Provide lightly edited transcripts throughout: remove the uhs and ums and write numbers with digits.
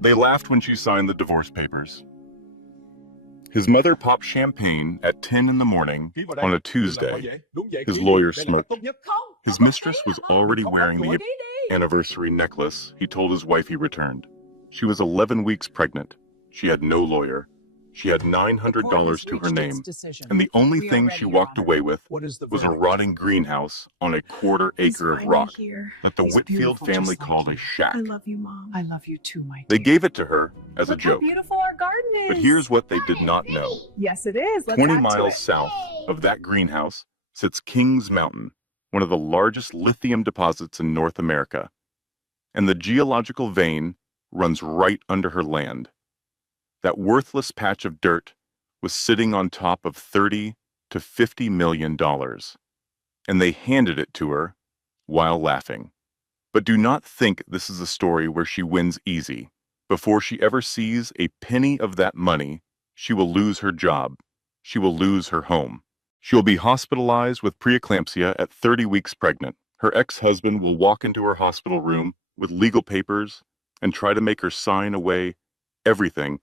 They laughed when she signed the divorce papers. His mother popped champagne at 10 in the morning Ký vào đây. on a Đừng làm Tuesday. vậy. Đúng vậy, His ký đi. lawyer Đây là cách smirked. tốt nhất. Không, His không ký mistress was hả? already Không wearing áp the dụng. Ký đi. anniversary necklace he told his wife he returned. She was 11 weeks pregnant. She had no lawyer. She had $900 to her name. And the only thing she walked away with What is the was a verdict? rotting greenhouse on a quarter acre of rock that the Whitfield family called a shack. I love you, Mom. I love you too, my dear. They gave it to her as a Look how joke. beautiful our garden is. But here's what they did not know. Yes, it is. Let's 20 add to miles it. south of that greenhouse sits Kings Mountain, one of the largest lithium deposits in North America. And the geological vein runs right under her land. That worthless patch of dirt was sitting on top of $30 to $50 million. And they handed it to her while laughing. But do not think this is a story where she wins easy. Before she ever sees a penny of that money, she will lose her job. She will lose her home. She will be hospitalized with preeclampsia at 30 weeks pregnant. Her ex-husband will walk into her hospital room with legal papers and try to make her sign away everything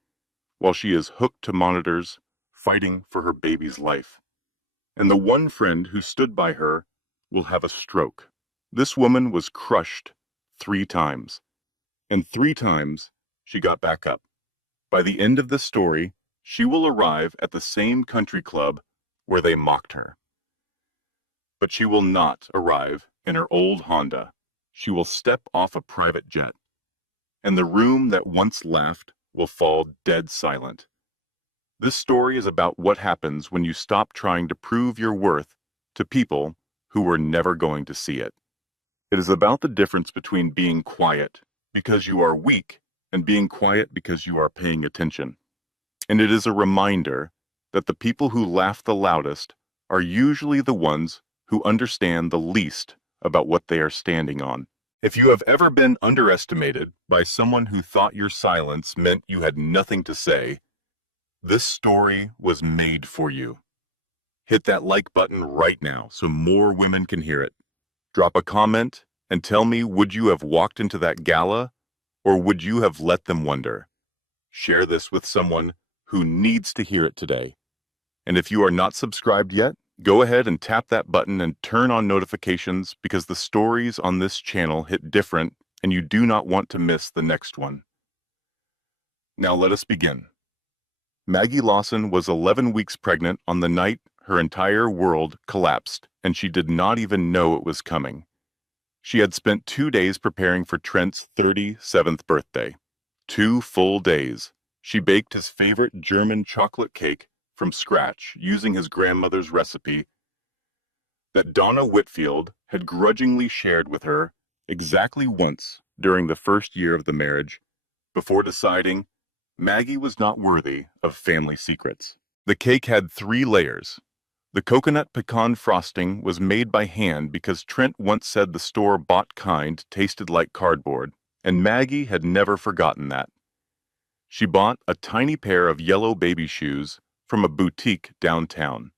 while she is hooked to monitors, fighting for her baby's life. And the one friend who stood by her will have a stroke. This woman was crushed 3 times, and 3 times she got back up. By the end of the story, she will arrive at the same country club where they mocked her. But she will not arrive in her old Honda. She will step off a private jet, and the room that once laughed will fall dead silent. This story is about what happens when you stop trying to prove your worth to people who were never going to see it. It is about the difference between being quiet because you are weak and being quiet because you are paying attention. And it is a reminder that the people who laugh the loudest are usually the ones who understand the least about what they are standing on. If you have ever been underestimated by someone who thought your silence meant you had nothing to say, this story was made for you. Hit that like button right now so more women can hear it. Drop a comment and tell me, would you have walked into that gala or would you have let them wonder? Share this with someone who needs to hear it today. And if you are not subscribed yet, go ahead and tap that button and turn on notifications because the stories on this channel hit different and you do not want to miss the next one. Now let us begin. Maggie Lawson was 11 weeks pregnant on the night her entire world collapsed, and she did not even know it was coming. She had spent 2 days preparing for Trent's 37th birthday. 2 full days. She baked his favorite German chocolate cake from scratch using his grandmother's recipe that Donna Whitfield had grudgingly shared with her exactly once during the first year of the marriage before deciding Maggie was not worthy of family secrets. The cake had 3 layers. The coconut pecan frosting was made by hand because Trent once said the store-bought kind tasted like cardboard, and Maggie had never forgotten that. She bought a tiny pair of yellow baby shoes from a boutique downtown.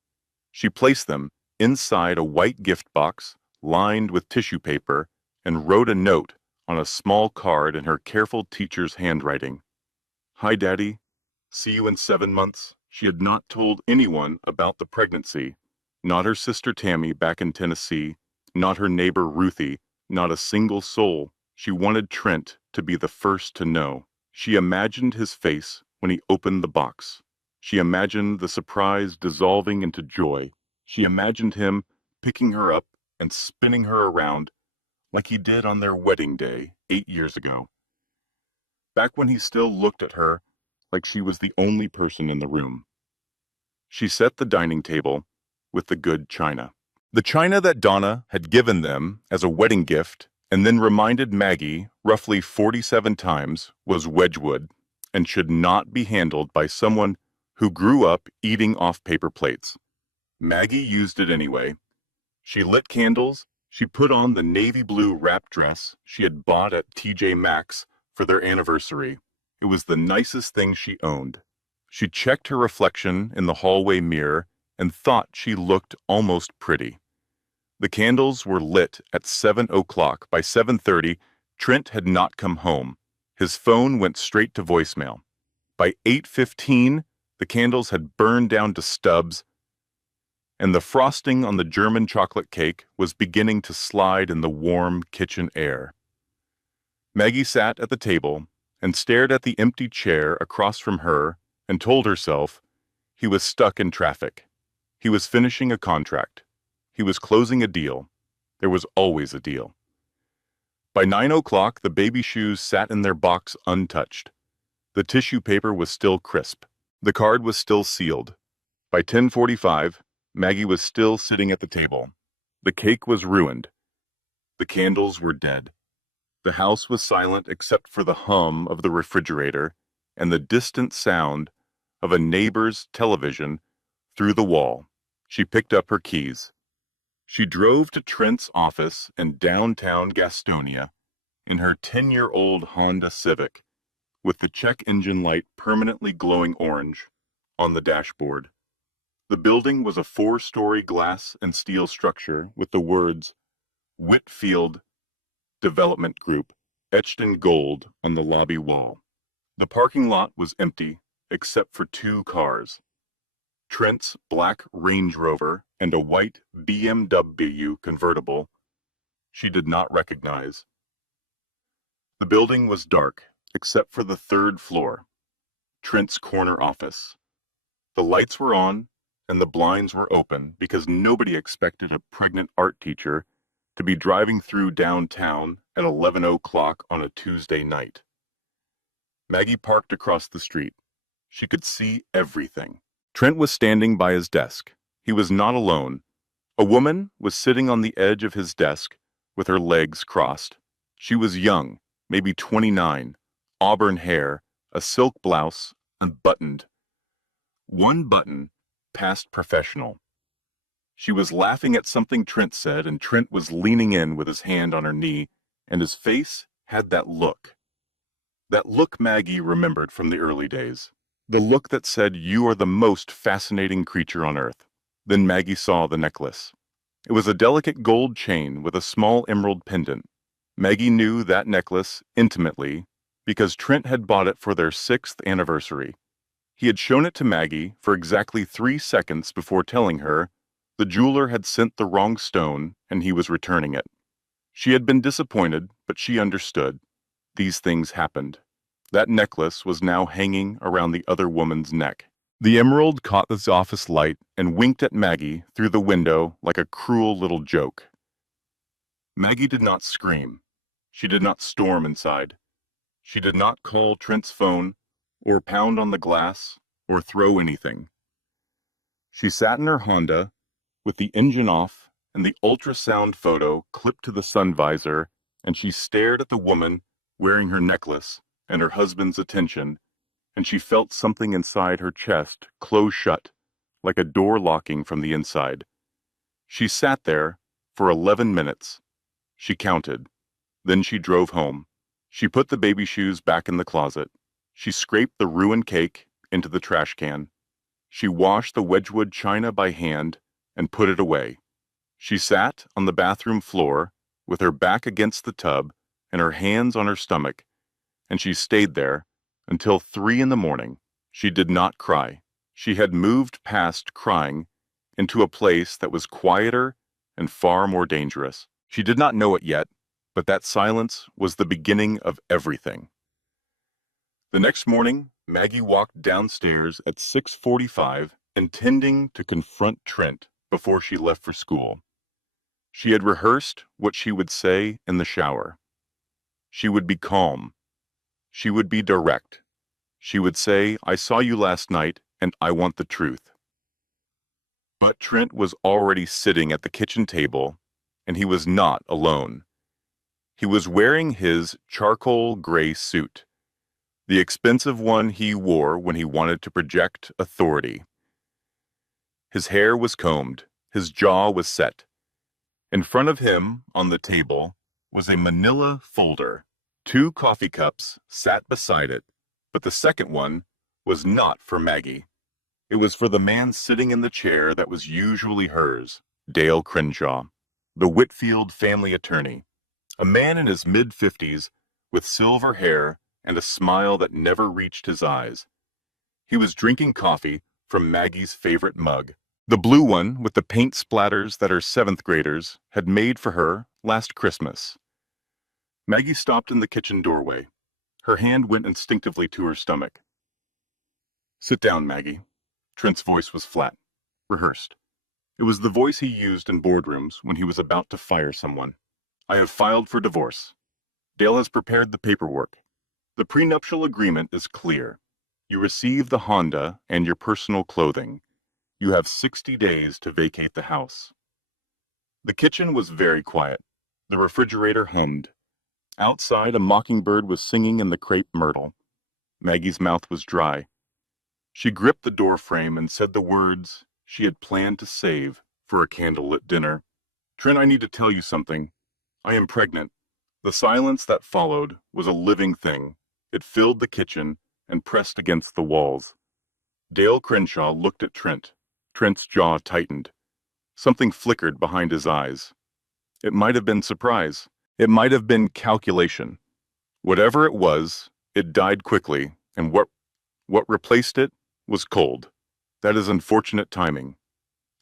She placed them inside a white gift box lined with tissue paper and wrote a note on a small card in her careful teacher's handwriting. "Hi, Daddy. See you in 7 months." She had not told anyone about the pregnancy, not her sister Tammy back in Tennessee, not her neighbor Ruthie, not a single soul. She wanted Trent to be the first to know. She imagined his face when he opened the box. She imagined the surprise dissolving into joy. She imagined him picking her up and spinning her around like he did on their wedding day 8 years ago. Back when he still looked at her like she was the only person in the room. She set the dining table with the good china. The china that Donna had given them as a wedding gift and then reminded Maggie roughly 47 times was Wedgwood and should not be handled by someone who grew up eating off paper plates. Maggie used it anyway. She lit candles. She put on the navy blue wrap dress she had bought at TJ Maxx for their anniversary. It was the nicest thing she owned. She checked her reflection in the hallway mirror and thought she looked almost pretty. The candles were lit at 7 o'clock. By 7:30, Trent had not come home. His phone went straight to voicemail. By 8:15, the candles had burned down to stubs, and the frosting on the German chocolate cake was beginning to slide in the warm kitchen air. Maggie sat at the table and stared at the empty chair across from her and told herself he was stuck in traffic. He was finishing a contract. He was closing a deal. There was always a deal. By 9 o'clock, the baby shoes sat in their box untouched. The tissue paper was still crisp. The card was still sealed. By 10:45, Maggie was still sitting at the table. The cake was ruined. The candles were dead. The house was silent except for the hum of the refrigerator and the distant sound of a neighbor's television through the wall. She picked up her keys. She drove to Trent's office in downtown Gastonia in her 10-year-old Honda Civic, with the check engine light permanently glowing orange on the dashboard. The building was a 4-story glass and steel structure with the words Whitfield Development Group etched in gold on the lobby wall. The parking lot was empty except for 2 cars. Trent's black Range Rover and a white BMW convertible she did not recognize. The building was dark except for the 3rd floor, Trent's corner office. The lights were on and the blinds were open because nobody expected a pregnant art teacher to be driving through downtown at 11 o'clock on a Tuesday night. Maggie parked across the street. She could see everything. Trent was standing by his desk. He was not alone. A woman was sitting on the edge of his desk with her legs crossed. She was young, maybe 29, auburn hair, a silk blouse, and buttoned. One button past professional. She was laughing at something Trent said, and Trent was leaning in with his hand on her knee, and his face had that look. That look Maggie remembered from the early days. The look that said, "You are the most fascinating creature on earth." Then Maggie saw the necklace. It was a delicate gold chain with a small emerald pendant. Maggie knew that necklace intimately because Trent had bought it for their 6th anniversary. He had shown it to Maggie for exactly 3 seconds before telling her the jeweler had sent the wrong stone and he was returning it. She had been disappointed, but she understood. These things happened. That necklace was now hanging around the other woman's neck. The emerald caught the office light and winked at Maggie through the window like a cruel little joke. Maggie did not scream. She did not storm inside. She did not call Trent's phone or pound on the glass or throw anything. She sat in her Honda with the engine off and the ultrasound photo clipped to the sun visor, and she stared at the woman wearing her necklace and her husband's attention, and she felt something inside her chest close shut, like a door locking from the inside. She sat there for 11 minutes. She counted. Then she drove home. She put the baby shoes back in the closet. She scraped the ruined cake into the trash can. She washed the Wedgwood china by hand and put it away. She sat on the bathroom floor with her back against the tub and her hands on her stomach, and she stayed there until 3 in the morning. She did not cry. She had moved past crying into a place that was quieter and far more dangerous. She did not know it yet, but that silence was the beginning of everything. The next morning, Maggie walked downstairs at 6:45, intending to confront Trent before she left for school. She had rehearsed what she would say in the shower. She would be calm. She would be direct. She would say, "I saw you last night, and I want the truth." But Trent was already sitting at the kitchen table, and he was not alone. He was wearing his charcoal gray suit, the expensive one he wore when he wanted to project authority. His hair was combed. His jaw was set. In front of him, on the table, was a manila folder. 2 coffee cups sat beside it, but the second one was not for Maggie. It was for the man sitting in the chair that was usually hers, Dale Crenshaw, the Whitfield family attorney, a man in his mid-50s with silver hair and a smile that never reached his eyes. He was drinking coffee from Maggie's favorite mug, the blue one with the paint splatters that her seventh graders had made for her last Christmas. Maggie stopped in the kitchen doorway. Her hand went instinctively to her stomach. "Sit down, Maggie." Trent's voice was flat, rehearsed. It was the voice he used in boardrooms when he was about to fire someone. "I have filed for divorce. Dale has prepared the paperwork. The prenuptial agreement is clear. You receive the Honda and your personal clothing. You have 60 days to vacate the house." The kitchen was very quiet. The refrigerator hummed. Outside, a mockingbird was singing in the crepe myrtle. Maggie's mouth was dry. She gripped the door frame and said the words she had planned to save for a candlelit dinner. "Trent, I need to tell you something. I am pregnant." The silence that followed was a living thing. It filled the kitchen and pressed against the walls. Dale Crenshaw looked at Trent. Trent's jaw tightened. Something flickered behind his eyes. It might have been surprise. It might have been calculation. Whatever it was, it died quickly, and what replaced it was cold. "That is unfortunate timing.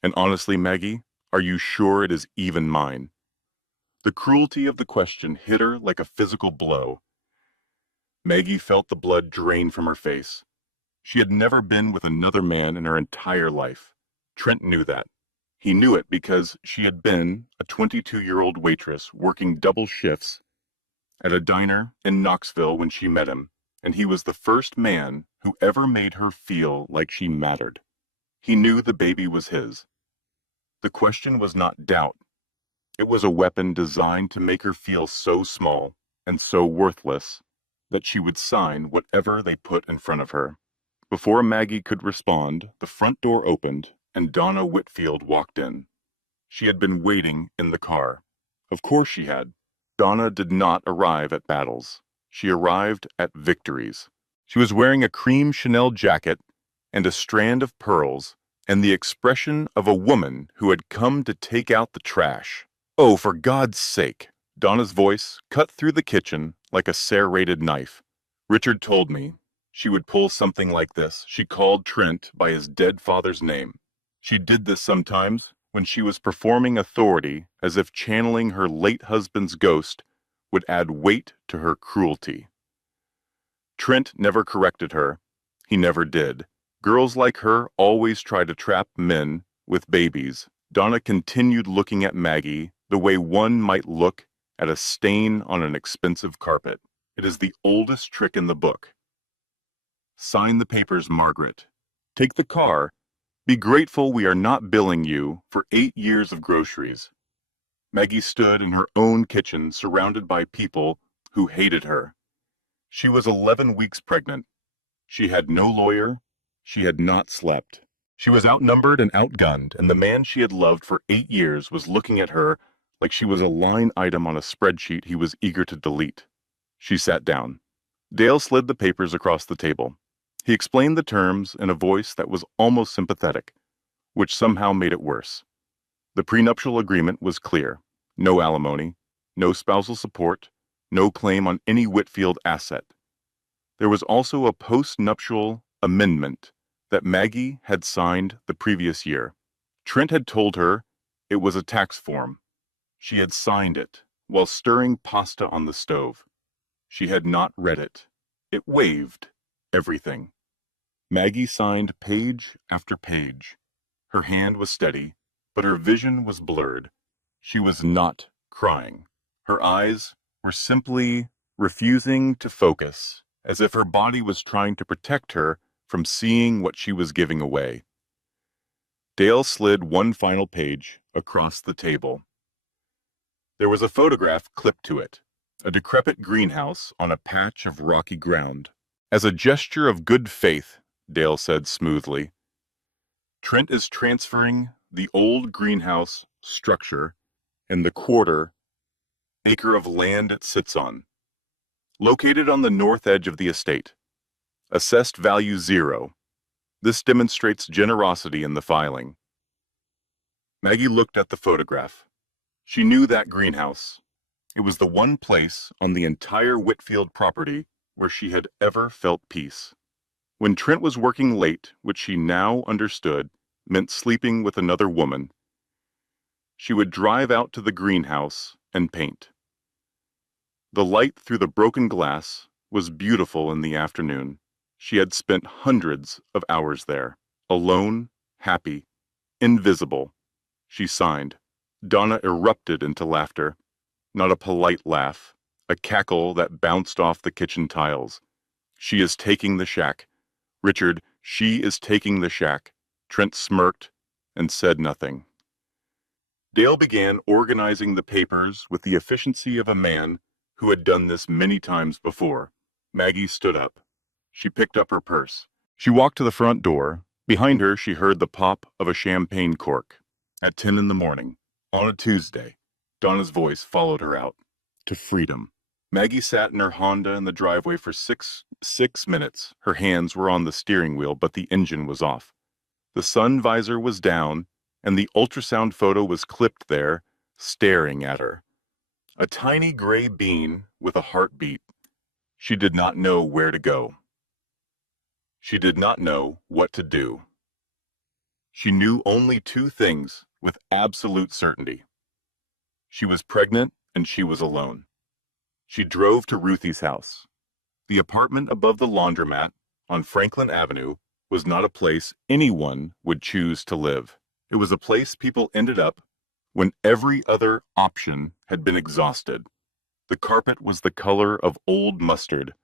And honestly, Maggie, are you sure it is even mine?" The cruelty of the question hit her like a physical blow. Maggie felt the blood drain from her face. She had never been with another man in her entire life. Trent knew that. He knew it because she had been a 22-year-old waitress working double shifts at a diner in Knoxville when she met him, and he was the first man who ever made her feel like she mattered. He knew the baby was his. The question was not doubt. It was a weapon designed to make her feel so small and so worthless that she would sign whatever they put in front of her. Before Maggie could respond, the front door opened and Donna Whitfield walked in. She had been waiting in the car. Of course she had. Donna did not arrive at battles. She arrived at victories. She was wearing a cream Chanel jacket and a strand of pearls and the expression of a woman who had come to take out the trash. "Oh, for God's sake!" Donna's voice cut through the kitchen like a serrated knife. "Richard told me she would pull something like this." She called Trent by his dead father's name. She did this sometimes when she was performing authority, as if channeling her late husband's ghost would add weight to her cruelty. Trent never corrected her. He never did. Girls like her always try to trap men with babies. Donna continued looking at Maggie the way one might look at a stain on an expensive carpet. "It is the oldest trick in the book. Sign the papers, Margaret. Take the car. Be grateful we are not billing you for 8 years of groceries." Maggie stood in her own kitchen surrounded by people who hated her. She was 11 weeks pregnant. She had no lawyer. She had not slept. She was outnumbered and outgunned, and the man she had loved for 8 years was looking at her like she was a line item on a spreadsheet he was eager to delete. She sat down. Dale slid the papers across the table. He explained the terms in a voice that was almost sympathetic, which somehow made it worse. The prenuptial agreement was clear. No alimony, no spousal support, no claim on any Whitfield asset. There was also a post-nuptial amendment that Maggie had signed the previous year. Trent had told her it was a tax form. She had signed it while stirring pasta on the stove. She had not read it. It waived everything. Maggie signed page after page. Her hand was steady, but her vision was blurred. She was not crying. Her eyes were simply refusing to focus, as if her body was trying to protect her from seeing what she was giving away. Dale slid one final page across the table. There was a photograph clipped to it, a decrepit greenhouse on a patch of rocky ground. "As a gesture of good faith," Dale said smoothly, "Trent is transferring the old greenhouse structure and the quarter-acre of land it sits on, located on the north edge of the estate. Assessed value 0. This demonstrates generosity in the filing." Maggie looked at the photograph. She knew that greenhouse. It was the one place on the entire Whitfield property where she had ever felt peace. When Trent was working late, which she now understood meant sleeping with another woman, she would drive out to the greenhouse and paint. The light through the broken glass was beautiful in the afternoon. She had spent hundreds of hours there, alone, happy, invisible. She signed. Donna erupted into laughter. Not a polite laugh, a cackle that bounced off the kitchen tiles. She is taking the shack. Richard, she is taking the shack. Trent smirked and said nothing. Dale began organizing the papers with the efficiency of a man who had done this many times before. Maggie stood up. She picked up her purse. She walked to the front door. Behind her, she heard the pop of a champagne cork. At 10 in the morning, on a Tuesday, Donna's voice followed her out. To freedom. Maggie sat in her Honda in the driveway for six minutes. Her hands were on the steering wheel, but the engine was off. The sun visor was down, and the ultrasound photo was clipped there, staring at her. A tiny gray bean with a heartbeat. She did not know where to go. She did not know what to do. She knew only two things with absolute certainty. She was pregnant and she was alone. She drove to Ruthie's house. The apartment above the laundromat on Franklin Avenue was not a place anyone would choose to live. It was a place people ended up when every other option had been exhausted. The carpet was the color of old mustard.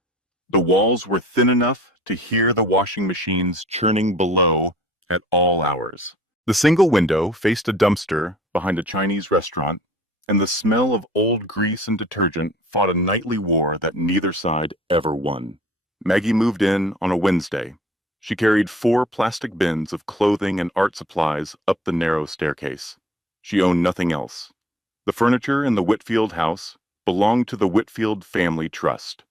The walls were thin enough to hear the washing machines churning below at all hours. The single window faced a dumpster behind a Chinese restaurant, and the smell of old grease and detergent fought a nightly war that neither side ever won. Maggie moved in on a Wednesday. She carried 4 plastic bins of clothing and art supplies up the narrow staircase. She owned nothing else. The furniture in the Whitfield house belonged to the Whitfield Family Trust.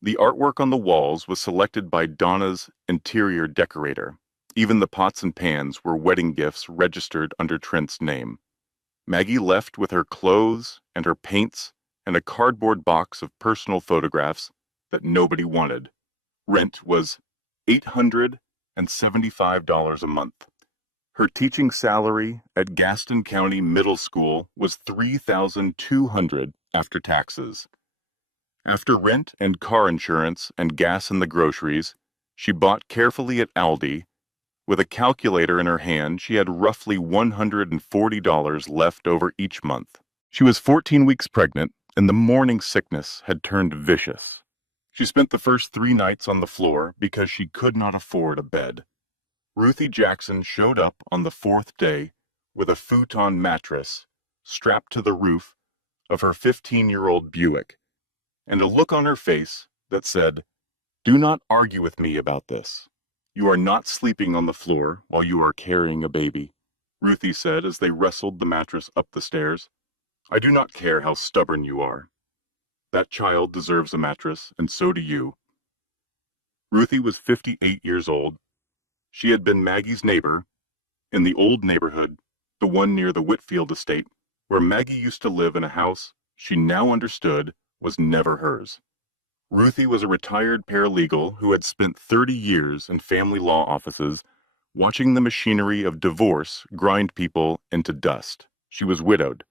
The artwork on the walls was selected by Donna's interior decorator. Even the pots and pans were wedding gifts registered under Trent's name. Maggie left with her clothes and her paints and a cardboard box of personal photographs that nobody wanted. Rent was $875 a month. Her teaching salary at Gaston County Middle School was $3,200 after taxes. After rent and car insurance and gas in the groceries, she bought carefully at Aldi. With a calculator in her hand, she had roughly $140 left over each month. She was 14 weeks pregnant, and the morning sickness had turned vicious. She spent the first 3 nights on the floor because she could not afford a bed. Ruthie Jackson showed up on the 4th day with a futon mattress strapped to the roof of her 15-year-old Buick, and a look on her face that said, "Do not argue with me about this. You are not sleeping on the floor while you are carrying a baby," Ruthie said as they wrestled the mattress up the stairs. "I do not care how stubborn you are. That child deserves a mattress, and so do you." Ruthie was 58 years old. She had been Maggie's neighbor in the old neighborhood, the one near the Whitfield estate, where Maggie used to live in a house she now understood was never hers. Ruthie was a retired paralegal who had spent 30 years in family law offices watching the machinery of divorce grind people into dust. She was widowed,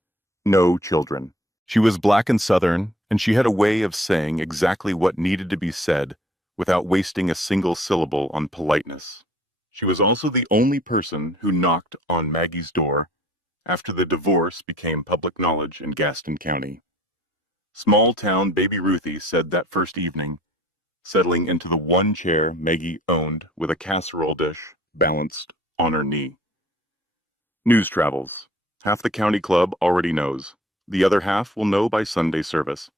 no children. She was black and Southern, and she had a way of saying exactly what needed to be said without wasting a single syllable on politeness. She was also the only person who knocked on Maggie's door after the divorce became public knowledge in Gaston County. Small-town baby Ruthie said that first evening, settling into the one chair Maggie owned with a casserole dish balanced on her knee. News travels. Half the county club already knows. The other half will know by Sunday service.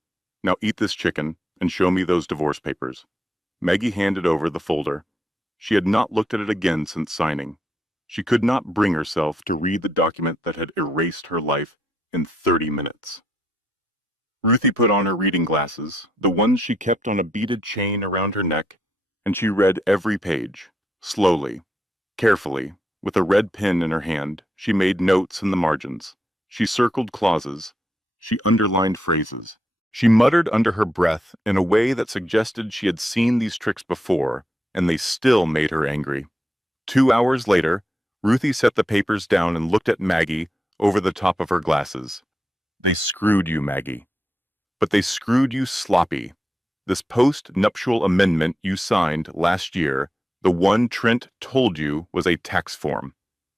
Now eat this chicken and show me those divorce papers. Maggie handed over the folder. She had not looked at it again since signing. She could not bring herself to read the document that had erased her life in 30 minutes. Ruthie put on her reading glasses, the ones she kept on a beaded chain around her neck, and she read every page, slowly, carefully. With a red pen in her hand, she made notes in the margins. She circled clauses. She underlined phrases. She muttered under her breath in a way that suggested she had seen these tricks before, and they still made her angry. 2 hours later, Ruthie set the papers down and looked at Maggie over the top of her glasses. They screwed you, Maggie. But they screwed you sloppy. This post-nuptial amendment you signed last year, the one Trent told you was a tax form.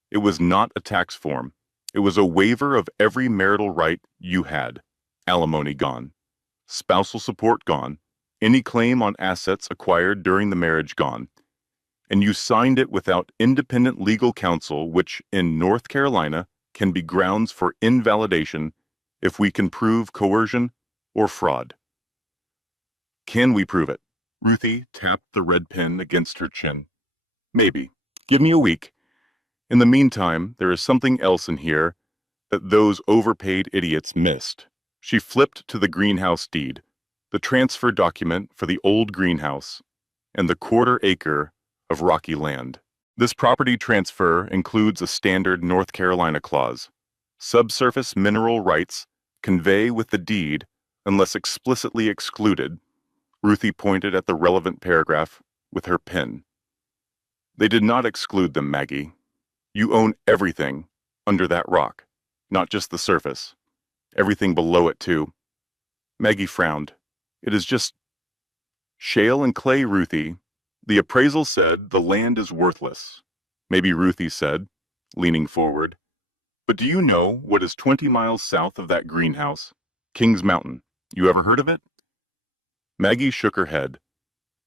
It was not a tax form. It was a waiver of every marital right you had. Alimony gone. Spousal support gone. Any claim on assets acquired during the marriage gone. And you signed it without independent legal counsel, which in North Carolina can be grounds for invalidation if we can prove coercion or fraud. Can we prove it? Ruthie tapped the red pen against her chin. Maybe. Give me a week. In the meantime, there is something else in here that those overpaid idiots missed. She flipped to the greenhouse deed, the transfer document for the old greenhouse, and the 1/4 acre of rocky land. This property transfer includes a standard North Carolina clause. Subsurface mineral rights convey with the deed unless explicitly excluded. Ruthie pointed at the relevant paragraph with her pen. They did not exclude them, Maggie. You own everything under that rock, not just the surface. Everything below it, too. Maggie frowned. It is just shale and clay, Ruthie. The appraisal said the land is worthless. Maybe Ruthie said, leaning forward. But do you know what is 20 miles south of that greenhouse? Kings Mountain. You ever heard of it? Maggie shook her head.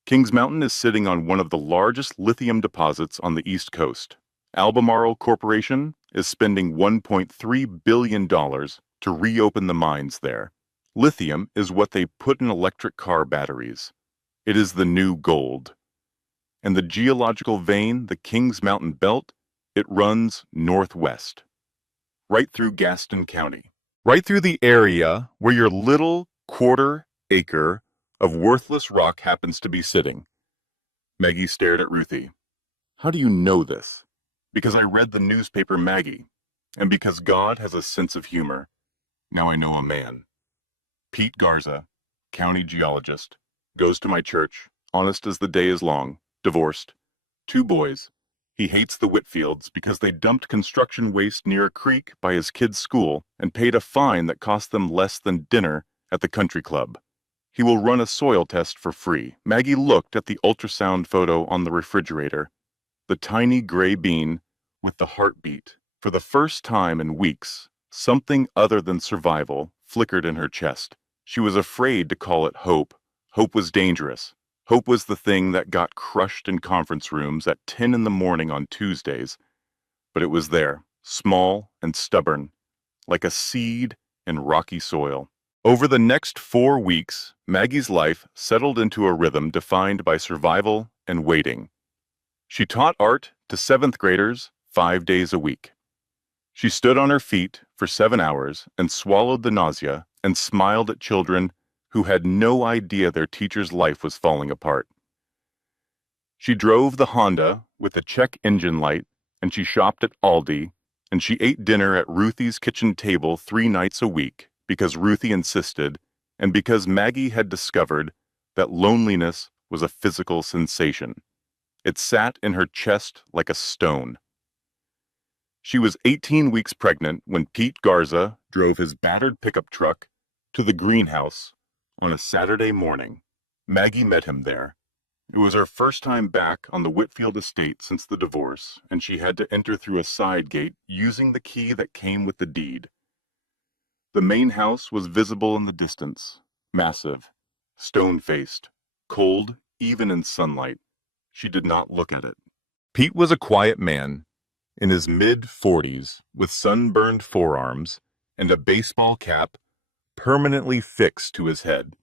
Kings Mountain is sitting on one of the largest lithium deposits on the East Coast. Albemarle Corporation is spending $1.3 billion to reopen the mines there. Lithium is what they put in electric car batteries. It is the new gold. And the geological vein, the Kings Mountain Belt, it runs northwest, right through Gaston County, right through the area where your little 1/4 acre of worthless rock happens to be sitting. Maggie stared at Ruthie. How do you know this? Because I read the newspaper, Maggie, and because God has a sense of humor. Now I know a man. Pete Garza, county geologist, goes to my church, honest as the day is long, divorced, 2 boys. He hates the Whitfields because they dumped construction waste near a creek by his kids' school and paid a fine that cost them less than dinner at the country club. He will run a soil test for free. Maggie looked at the ultrasound photo on the refrigerator. The tiny gray bean with the heartbeat. For the first time in weeks, something other than survival flickered in her chest. She was afraid to call it hope. Hope was dangerous. Hope was the thing that got crushed in conference rooms at 10 in the morning on Tuesdays. But it was there, small and stubborn, like a seed in rocky soil. Over the next 4 weeks, Maggie's life settled into a rhythm defined by survival and waiting. She taught art to 7th graders 5 days a week. She stood on her feet for 7 hours and swallowed the nausea and smiled at children who had no idea their teacher's life was falling apart. She drove the Honda with the check engine light, and she shopped at Aldi, and she ate dinner at Ruthie's kitchen table 3 nights a week because Ruthie insisted, and because Maggie had discovered that loneliness was a physical sensation. It sat in her chest like a stone. She was 18 weeks pregnant when Pete Garza drove his battered pickup truck to the greenhouse on a Saturday morning. Maggie met him there. It was her first time back on the Whitfield estate since the divorce, and she had to enter through a side gate using the key that came with the deed. The main house was visible in the distance, massive, stone-faced, cold even in sunlight. She did not look at it. Pete was a quiet man, in his mid-40s, with sunburned forearms and a baseball cap permanently fixed to his head.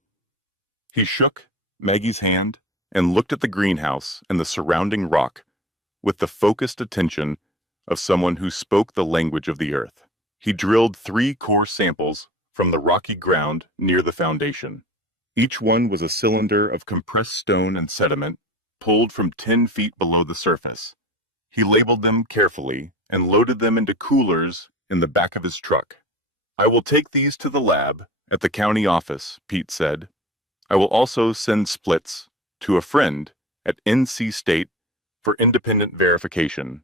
He shook Maggie's hand and looked at the greenhouse and the surrounding rock with the focused attention of someone who spoke the language of the earth. He drilled 3 core samples from the rocky ground near the foundation. Each one was a cylinder of compressed stone and sediment pulled from 10 feet below the surface. He labeled them carefully and loaded them into coolers in the back of his truck. I will take these to the lab At the county office, Pete said. I will also send splits to a friend at NC State for independent verification.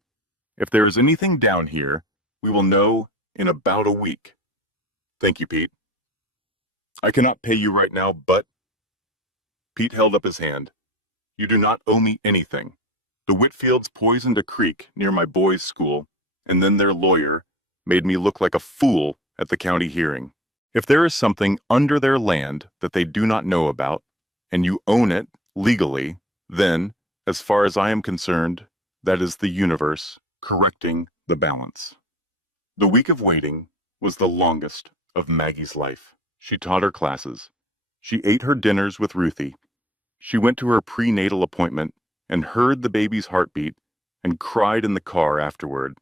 If there is anything down here, we will know in about a week. Thank you, Pete. I cannot pay you right now, but... Pete held up his hand. You do not owe me anything. The Whitfields poisoned a creek near my boys' school, and then their lawyer made me look like a fool at the county hearing. If there is something under their land that they do not know about, and you own it legally, then, as far as I am concerned, that is the universe correcting the balance. The week of waiting was the longest of Maggie's life. She taught her classes. She ate her dinners with Ruthie. She went to her prenatal appointment and heard the baby's heartbeat and cried in the car afterward,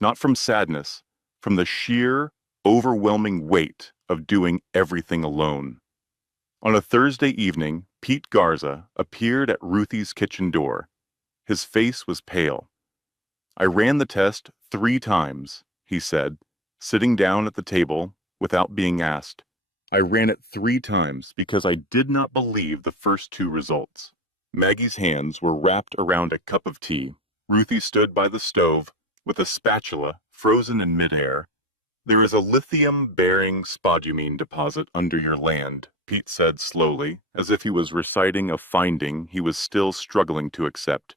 not from sadness, from the sheer, overwhelming weight of doing everything alone. On a Thursday evening, Pete Garza appeared at Ruthie's kitchen door. His face was pale. I ran the test 3 times, he said, sitting down at the table without being asked. I ran it 3 times because I did not believe the first 2 results. Maggie's hands were wrapped around a cup of tea. Ruthie stood by the stove with a spatula frozen in midair. There is a lithium-bearing spodumene deposit under your land, Pete said slowly, as if he was reciting a finding he was still struggling to accept.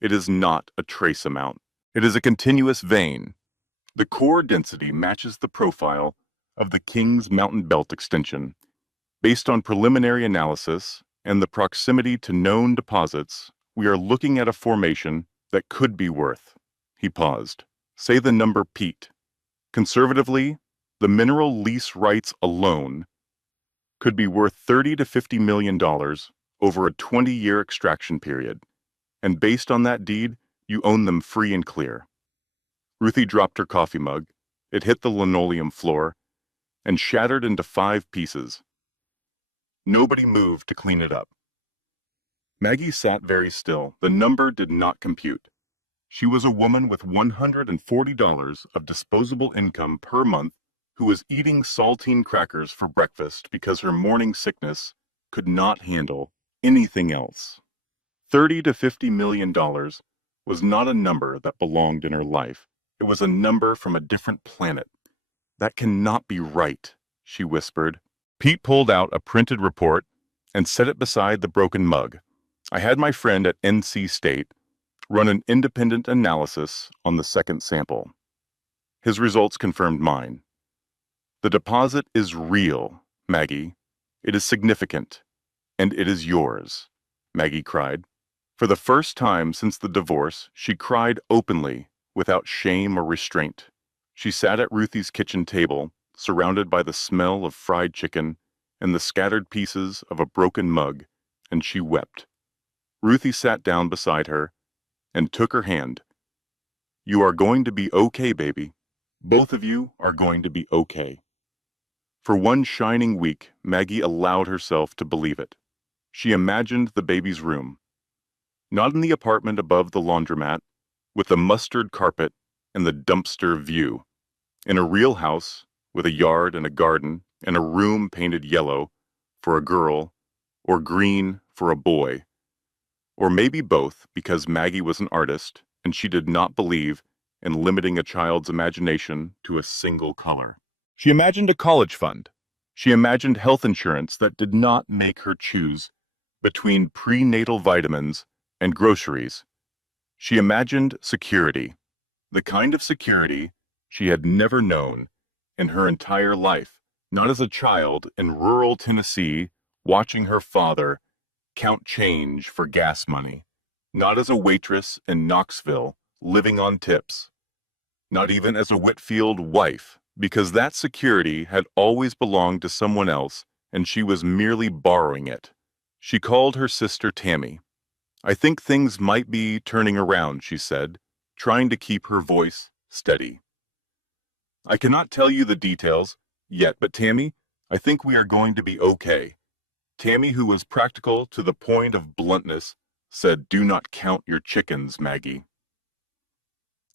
It is not a trace amount. It is a continuous vein. The core density matches the profile of the Kings Mountain Belt extension. Based on preliminary analysis and the proximity to known deposits, we are looking at a formation that could be worth. He paused. Say the number, Pete. Conservatively, the mineral lease rights alone could be worth $30 to $50 million over a 20-year extraction period. And based on that deed, you own them free and clear. Ruthie dropped her coffee mug. It hit the linoleum floor and shattered into 5 pieces. Nobody moved to clean it up. Maggie sat very still. The number did not compute. She was a woman with $140 of disposable income per month who was eating saltine crackers for breakfast because her morning sickness could not handle anything else. $30 to $50 million was not a number that belonged in her life. It was a number from a different planet. That cannot be right, she whispered. Pete pulled out a printed report and set it beside the broken mug. I had my friend at NC State run an independent analysis on the second sample. His results confirmed mine. The deposit is real, Maggie. It is significant, and it is yours, Maggie cried. For the first time since the divorce, she cried openly, without shame or restraint. She sat at Ruthie's kitchen table, surrounded by the smell of fried chicken and the scattered pieces of a broken mug, and she wept. Ruthie sat down beside her and took her hand. You are going to be okay, baby. Both of you are going to be okay. For one shining week, Maggie allowed herself to believe it. She imagined the baby's room. Not in the apartment above the laundromat, with the mustard carpet and the dumpster view. In a real house, with a yard and a garden, and a room painted yellow for a girl, or green for a boy. Or maybe both, because Maggie was an artist, and she did not believe in limiting a child's imagination to a single color. She imagined a college fund. She imagined health insurance that did not make her choose between prenatal vitamins and groceries. She imagined security, the kind of security she had never known in her entire life, not as a child in rural Tennessee watching her father count change for gas money, not as a waitress in Knoxville living on tips, not even as a Whitfield wife, because that security had always belonged to someone else and she was merely borrowing it. She called her sister Tammy. I think things might be turning around, she said, trying to keep her voice steady. I cannot tell you the details yet, but Tammy, I think we are going to be okay. Tammy, who was practical to the point of bluntness, said, do not count your chickens, Maggie.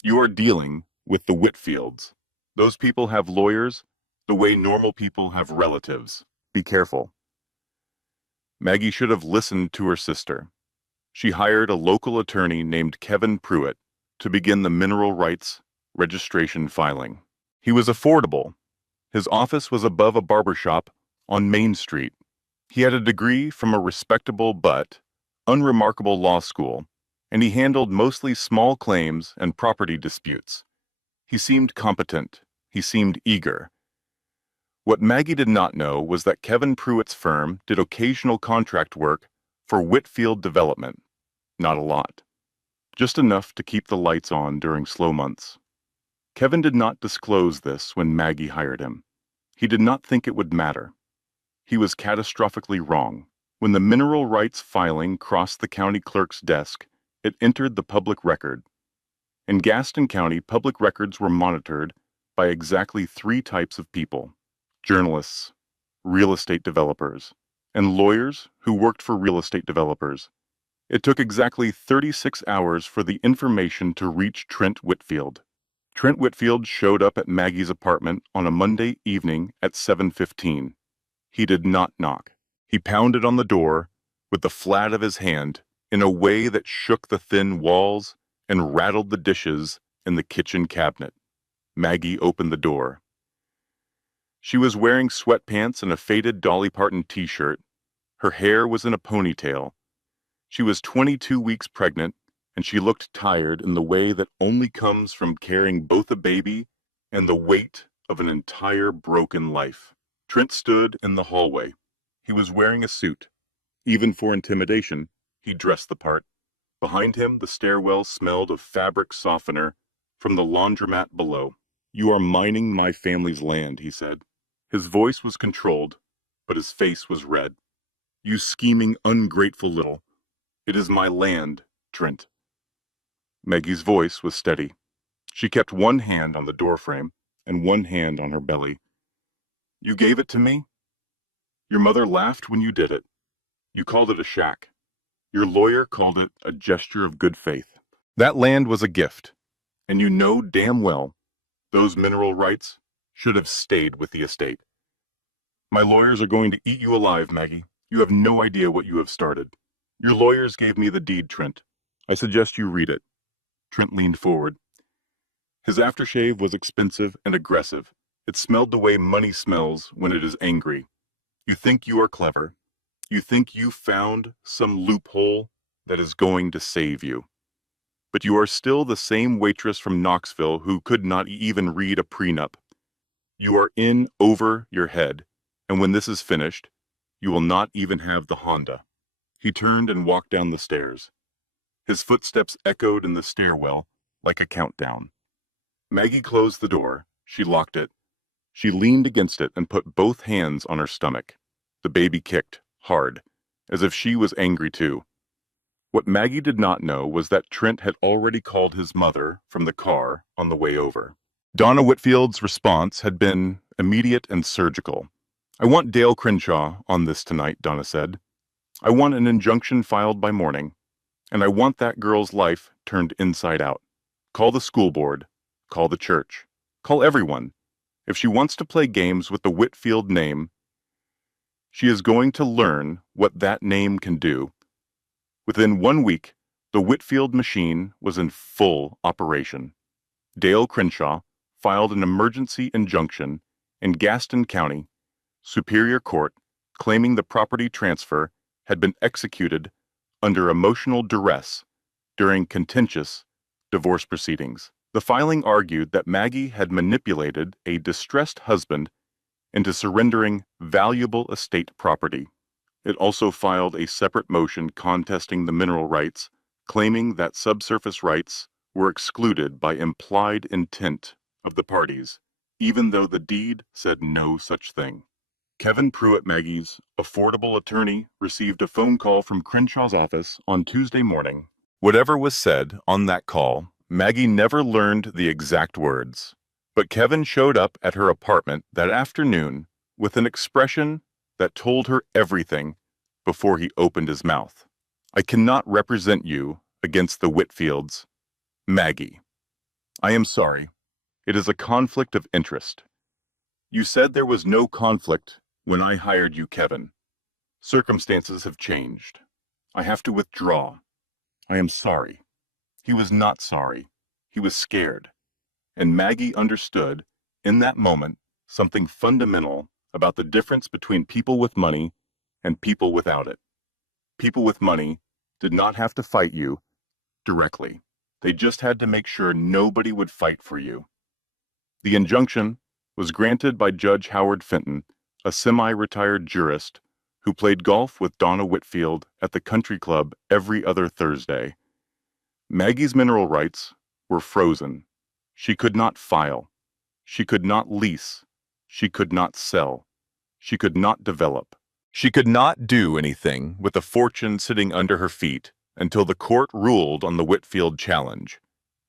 You are dealing with the Whitfields. Those people have lawyers the way normal people have relatives. Be careful. Maggie should have listened to her sister. She hired a local attorney named Kevin Pruitt to begin the mineral rights registration filing. He was affordable. His office was above a barber shop on Main Street. He had a degree from a respectable but unremarkable law school, and he handled mostly small claims and property disputes. He seemed competent. He seemed eager. What Maggie did not know was that Kevin Pruitt's firm did occasional contract work for Whitfield Development. Not a lot. Just enough to keep the lights on during slow months. Kevin did not disclose this when Maggie hired him. He did not think it would matter. He was catastrophically wrong. When the mineral rights filing crossed the county clerk's desk, it entered the public record. In Gaston County, public records were monitored by exactly 3 types of people: journalists, real estate developers, and lawyers who worked for real estate developers. It took exactly 36 hours for the information to reach Trent Whitfield. Trent Whitfield showed up at Maggie's apartment on a Monday evening at 7:15. He did not knock. He pounded on the door with the flat of his hand in a way that shook the thin walls and rattled the dishes in the kitchen cabinet. Maggie opened the door. She was wearing sweatpants and a faded Dolly Parton t-shirt. Her hair was in a ponytail. She was 22 weeks pregnant, and she looked tired in the way that only comes from carrying both a baby and the weight of an entire broken life. Trent stood in the hallway. He was wearing a suit. Even for intimidation, he dressed the part. Behind him, the stairwell smelled of fabric softener from the laundromat below. "You are mining my family's land," he said. His voice was controlled, but his face was red. "You scheming, ungrateful little. It is my land, Trent." Maggie's voice was steady. She kept one hand on the doorframe and one hand on her belly. "You gave it to me? Your mother laughed when you did it. You called it a shack. Your lawyer called it a gesture of good faith. That land was a gift, and you know damn well those mineral rights should have stayed with the estate. My lawyers are going to eat you alive, Maggie. You have no idea what you have started. Your lawyers gave me the deed, Trent. I suggest you read it." Trent leaned forward. His aftershave was expensive and aggressive. It smelled the way money smells when it is angry. "You think you are clever. You think you found some loophole that is going to save you. But you are still the same waitress from Knoxville who could not even read a prenup. You are in over your head, and when this is finished, you will not even have the Honda." He turned and walked down the stairs. His footsteps echoed in the stairwell like a countdown. Maggie closed the door. She locked it. She leaned against it and put both hands on her stomach. The baby kicked, hard, as if she was angry too. What Maggie did not know was that Trent had already called his mother from the car on the way over. Donna Whitfield's response had been immediate and surgical. "I want Dale Crenshaw on this tonight," Donna said. "I want an injunction filed by morning, and I want that girl's life turned inside out. Call the school board. Call the church. Call everyone. If she wants to play games with the Whitfield name, she is going to learn what that name can do." Within 1 week, the Whitfield machine was in full operation. Dale Crenshaw filed an emergency injunction in Gaston County Superior Court claiming the property transfer had been executed under emotional duress during contentious divorce proceedings. The filing argued that Maggie had manipulated a distressed husband into surrendering valuable estate property. It also filed a separate motion contesting the mineral rights, claiming that subsurface rights were excluded by implied intent of the parties, even though the deed said no such thing. Kevin Pruitt, Maggie's affordable attorney, received a phone call from Crenshaw's office on Tuesday morning. Whatever was said on that call, Maggie never learned the exact words. But Kevin showed up at her apartment that afternoon with an expression that told her everything before he opened his mouth. "I cannot represent you against the Whitfields. Maggie. I am sorry. It is a conflict of interest. You said there was no conflict when I hired you, Kevin. Circumstances have changed. I have to withdraw. I am sorry." He was not sorry. He was scared. And Maggie understood, in that moment, something fundamental about the difference between people with money and people without it. People with money did not have to fight you directly. They just had to make sure nobody would fight for you. The injunction was granted by Judge Howard Fenton, a semi-retired jurist who played golf with Donna Whitfield at the country club every other Thursday. Maggie's mineral rights were frozen. She could not file. She could not lease. She could not sell. She could not develop. She could not do anything with a fortune sitting under her feet until the court ruled on the Whitfield challenge.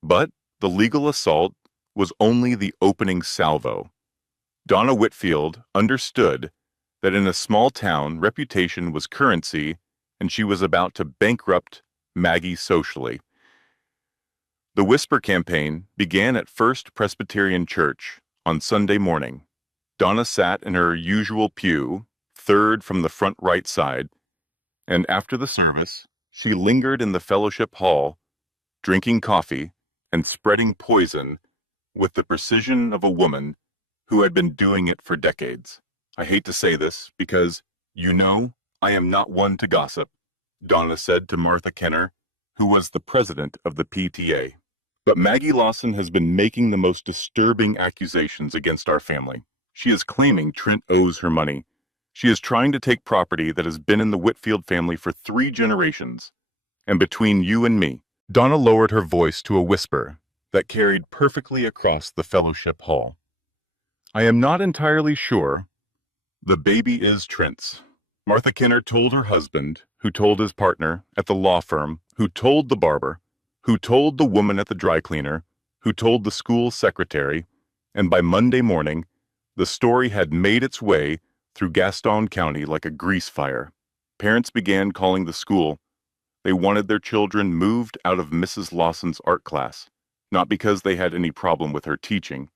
But the legal assault was only the opening salvo. Donna Whitfield understood that in a small town, reputation was currency, and she was about to bankrupt Maggie socially. The Whisper campaign began at First Presbyterian Church on Sunday morning. Donna sat in her usual pew, third from the front right side, and after the service, she lingered in the fellowship hall, drinking coffee and spreading poison with the precision of a woman who had been doing it for decades. I hate to say this because, I am not one to gossip, Donna said to Martha Kenner, who was the president of the PTA. But Maggie Lawson has been making the most disturbing accusations against our family. She is claiming Trent owes her money. She is trying to take property that has been in the Whitfield family for 3 generations. And between you and me, Donna lowered her voice to a whisper that carried perfectly across the fellowship hall. I am not entirely sure. The baby is Trent's. Martha Kenner told her husband, who told his partner at the law firm, who told the barber, who told the woman at the dry cleaner, who told the school secretary, and by Monday morning, the story had made its way through Gaston County like a grease fire. Parents began calling the school. They wanted their children moved out of Mrs. Lawson's art class, not because they had any problem with her teaching,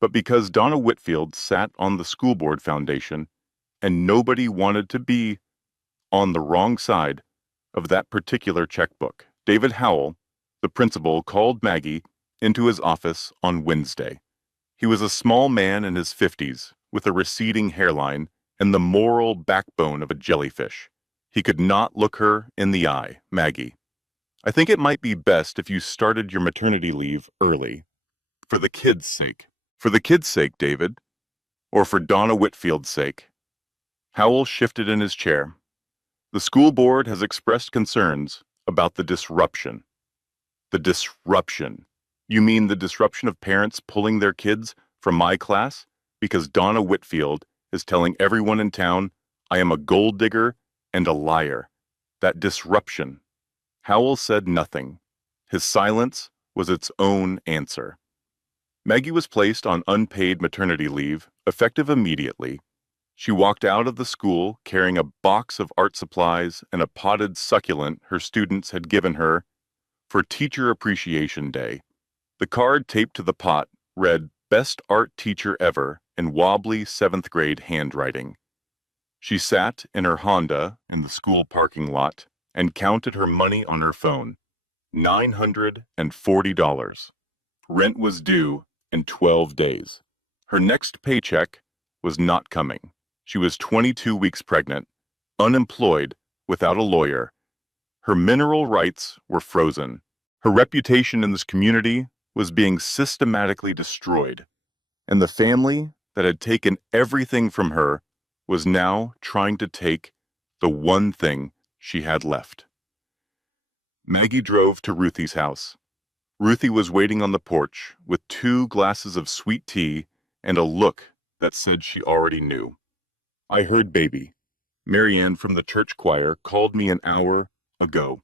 but because Donna Whitfield sat on the school board foundation and nobody wanted to be on the wrong side of that particular checkbook. David Howell, the principal, called Maggie into his office on Wednesday. He was a small man in his 50s with a receding hairline and the moral backbone of a jellyfish. He could not look her in the eye. Maggie, I think it might be best if you started your maternity leave early. For the kids' sake. For the kids' sake, David. Or for Donna Whitfield's sake. Howell shifted in his chair. The school board has expressed concerns about the disruption. The disruption. You mean the disruption of parents pulling their kids from my class because Donna Whitfield is telling everyone in town I am a gold digger and a liar. That disruption. Howell said nothing. His silence was its own answer. Maggie was placed on unpaid maternity leave, effective immediately. She walked out of the school carrying a box of art supplies and a potted succulent her students had given her for Teacher Appreciation Day. The card taped to the pot read, Best Art Teacher Ever, in wobbly 7th grade handwriting. She sat in her Honda in the school parking lot and counted her money on her phone. $940. Rent was due in 12 days. Her next paycheck was not coming. She was 22 weeks pregnant, unemployed, without a lawyer. Her mineral rights were frozen. Her reputation in this community was being systematically destroyed. And the family that had taken everything from her was now trying to take the one thing she had left. Maggie drove to Ruthie's house. Ruthie was waiting on the porch with 2 glasses of sweet tea and a look that said she already knew. I heard baby. Marianne from the church choir called me an hour ago.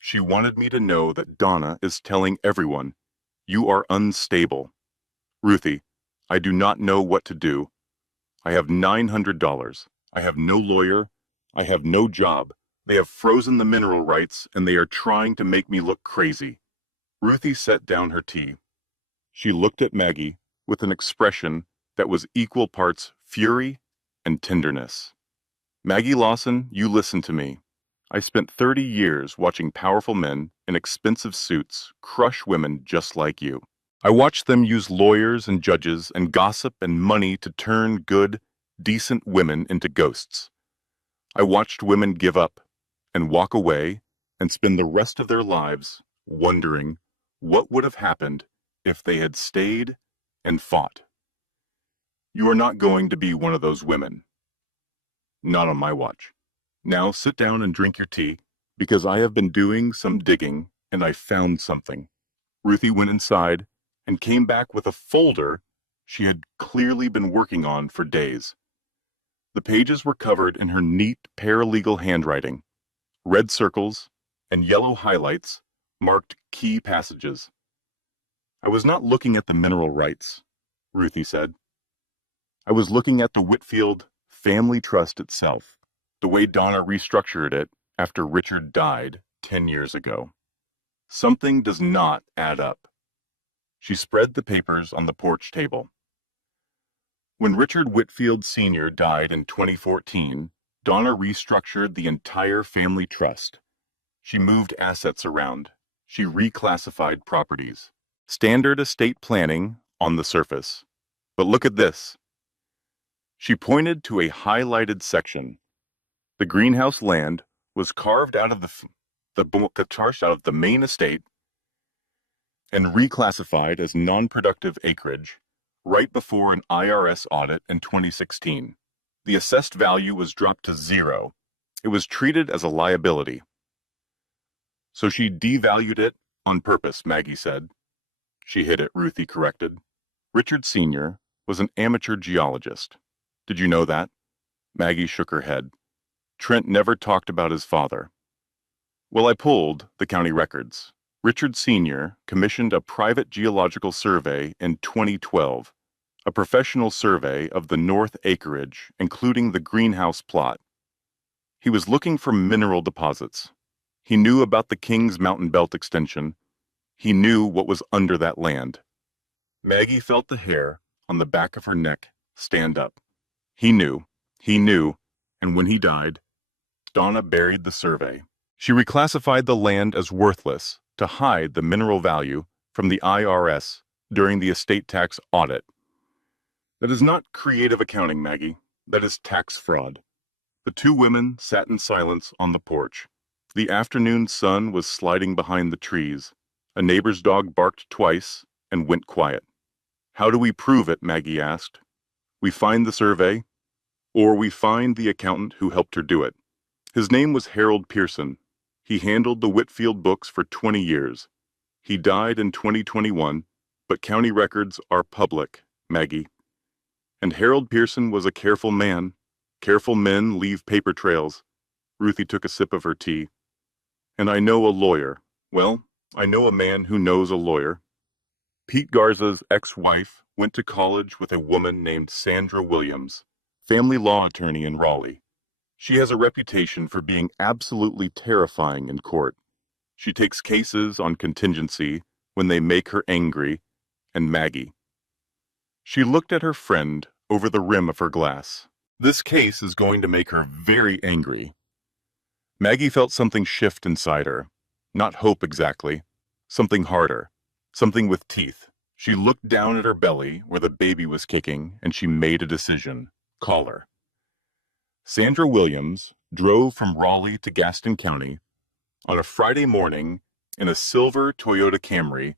She wanted me to know that Donna is telling everyone, you are unstable. Ruthie, I do not know what to do. I have $900. I have no lawyer. I have no job. They have frozen the mineral rights and they are trying to make me look crazy. Ruthie set down her tea. She looked at Maggie with an expression that was equal parts fury and tenderness. Maggie Lawson, you listen to me. I spent 30 years watching powerful men in expensive suits crush women just like you. I watched them use lawyers and judges and gossip and money to turn good, decent women into ghosts. I watched women give up and walk away and spend the rest of their lives wondering what would have happened if they had stayed and fought. You are not going to be one of those women. Not on my watch. Now sit down and drink your tea, because I have been doing some digging and I found something. Ruthie went inside and came back with a folder she had clearly been working on for days. The pages were covered in her neat paralegal handwriting. Red circles and yellow highlights marked key passages. I was not looking at the mineral rights, Ruthie said. I was looking at the Whitfield family trust itself, the way Donna restructured it after Richard died 10 years ago. Something does not add up. She spread the papers on the porch table. When Richard Whitfield Sr. died in 2014, Donna restructured the entire family trust. She moved assets around. She reclassified properties. Standard estate planning on the surface. But look at this. She pointed to a highlighted section. The greenhouse land was carved out of the main estate and reclassified as non-productive acreage right before an IRS audit in 2016. The assessed value was dropped to zero. It was treated as a liability. So she devalued it on purpose, Maggie said. She hit it, Ruthie corrected. Richard Sr. was an amateur geologist. Did you know that? Maggie shook her head. Trent never talked about his father. Well, I pulled the county records. Richard Sr. commissioned a private geological survey in 2012, a professional survey of the north acreage, including the greenhouse plot. He was looking for mineral deposits. He knew about the Kings Mountain Belt extension. He knew what was under that land. Maggie felt the hair on the back of her neck stand up. He knew, and when he died, Donna buried the survey. She reclassified the land as worthless to hide the mineral value from the IRS during the estate tax audit. That is not creative accounting, Maggie. That is tax fraud. The two women sat in silence on the porch. The afternoon sun was sliding behind the trees. A neighbor's dog barked twice and went quiet. How do we prove it? Maggie asked. We find the survey, or we find the accountant who helped her do it. His name was Harold Pearson. He handled the Whitfield books for 20 years. He died in 2021, but county records are public, Maggie. And Harold Pearson was a careful man. Careful men leave paper trails. Ruthie took a sip of her tea. And I know a lawyer. Well, I know a man who knows a lawyer. Pete Garza's ex-wife went to college with a woman named Sandra Williams, family law attorney in Raleigh. She has a reputation for being absolutely terrifying in court. She takes cases on contingency when they make her angry, and Maggie. She looked at her friend over the rim of her glass. This case is going to make her very angry. Maggie felt something shift inside her. Not hope exactly. Something harder. Something with teeth. She looked down at her belly where the baby was kicking, and she made a decision. Call her. Sandra Williams drove from Raleigh to Gaston County on a Friday morning in a silver Toyota Camry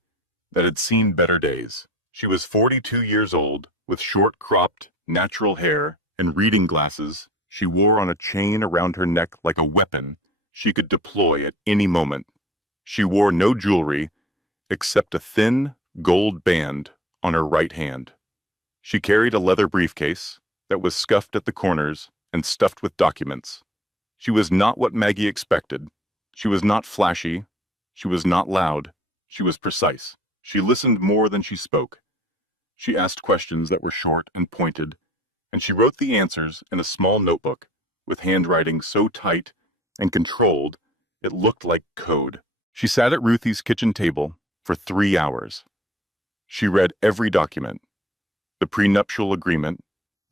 that had seen better days. She was 42 years old, with short-cropped, natural hair and reading glasses she wore on a chain around her neck like a weapon she could deploy at any moment. She wore no jewelry except a thin, gold band on her right hand. She carried a leather briefcase that was scuffed at the corners and stuffed with documents. She was not what Maggie expected. She was not flashy. She was not loud. She was precise. She listened more than she spoke. She asked questions that were short and pointed, and she wrote the answers in a small notebook with handwriting so tight and controlled it looked like code. She sat at Ruthie's kitchen table for 3 hours. She read every document. the prenuptial agreement,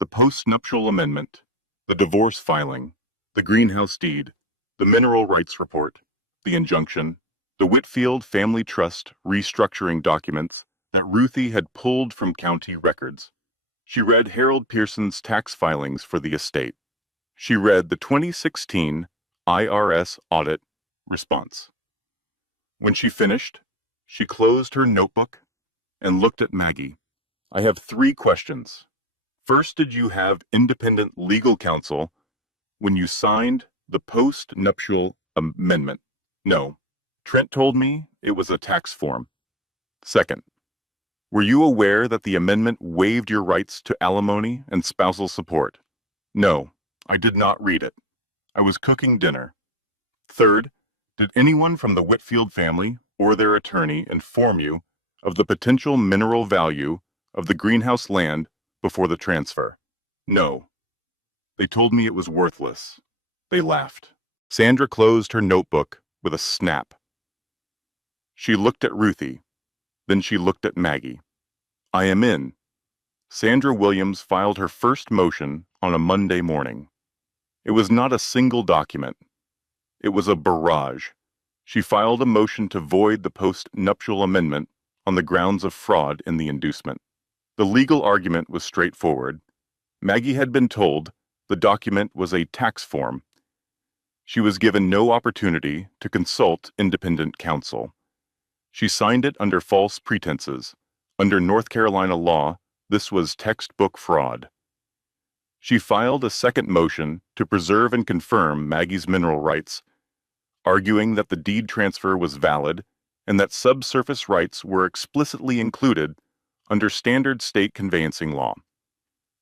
the postnuptial amendment, the divorce filing, the greenhouse deed, the mineral rights report, the injunction, the Whitfield Family Trust restructuring documents that Ruthie had pulled from county records. She read Harold Pearson's tax filings for the estate. She read the 2016 IRS audit response. When she finished, she closed her notebook and looked at Maggie. I have 3 questions. First, did you have independent legal counsel when you signed the post-nuptial amendment? No. Trent told me it was a tax form. Second, were you aware that the amendment waived your rights to alimony and spousal support? No, I did not read it. I was cooking dinner. Third, did anyone from the Whitfield family or their attorney inform you of the potential mineral value of the greenhouse land before the transfer? No. They told me it was worthless. They laughed. Sandra closed her notebook with a snap. She looked at Ruthie. Then she looked at Maggie. I am in. Sandra Williams filed her first motion on a Monday morning. It was not a single document. It was a barrage. She filed a motion to void the post-nuptial amendment on the grounds of fraud in the inducement. The legal argument was straightforward. Maggie had been told the document was a tax form. She was given no opportunity to consult independent counsel. She signed it under false pretenses. Under North Carolina law, this was textbook fraud. She filed a second motion to preserve and confirm Maggie's mineral rights, arguing that the deed transfer was valid and that subsurface rights were explicitly included under standard state conveyancing law.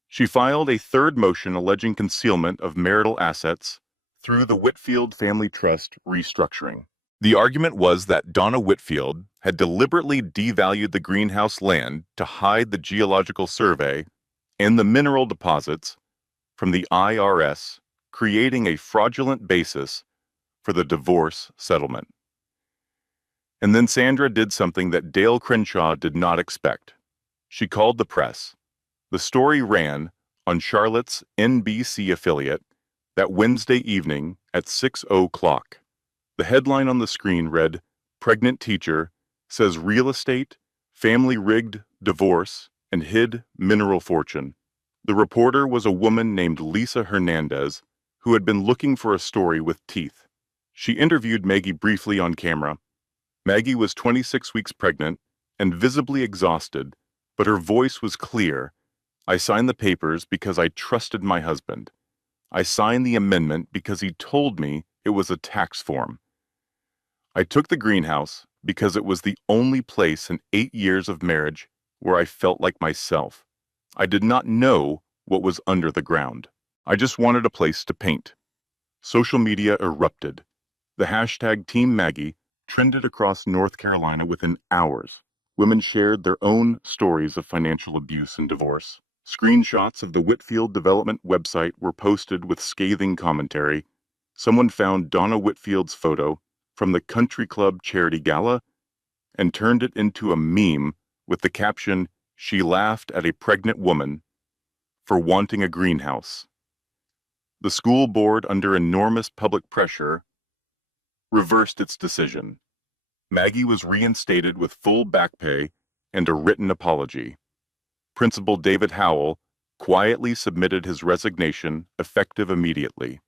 She filed a third motion alleging concealment of marital assets through the Whitfield Family Trust restructuring. The argument was that Donna Whitfield had deliberately devalued the greenhouse land to hide the geological survey and the mineral deposits from the IRS, creating a fraudulent basis for the divorce settlement. And then Sandra did something that Dale Crenshaw did not expect. She called the press. The story ran on Charlotte's NBC affiliate that Wednesday evening at 6:00. The headline on the screen read, "Pregnant Teacher Says Real Estate, Family Rigged Divorce, and Hid Mineral Fortune." The reporter was a woman named Lisa Hernandez, who had been looking for a story with teeth. She interviewed Maggie briefly on camera. Maggie was 26 weeks pregnant and visibly exhausted, but her voice was clear. I signed the papers because I trusted my husband. I signed the amendment because he told me it was a tax form. I took the greenhouse because it was the only place in 8 years of marriage where I felt like myself. I did not know what was under the ground. I just wanted a place to paint. Social media erupted. The hashtag Team Maggie trended across North Carolina within hours. Women shared their own stories of financial abuse and divorce. Screenshots of the Whitfield Development website were posted with scathing commentary. Someone found Donna Whitfield's photo from the Country Club charity gala and turned it into a meme with the caption, "She laughed at a pregnant woman for wanting a greenhouse." The school board, under enormous public pressure, reversed its decision. Maggie was reinstated with full back pay and a written apology. Principal David Howell quietly submitted his resignation, effective immediately.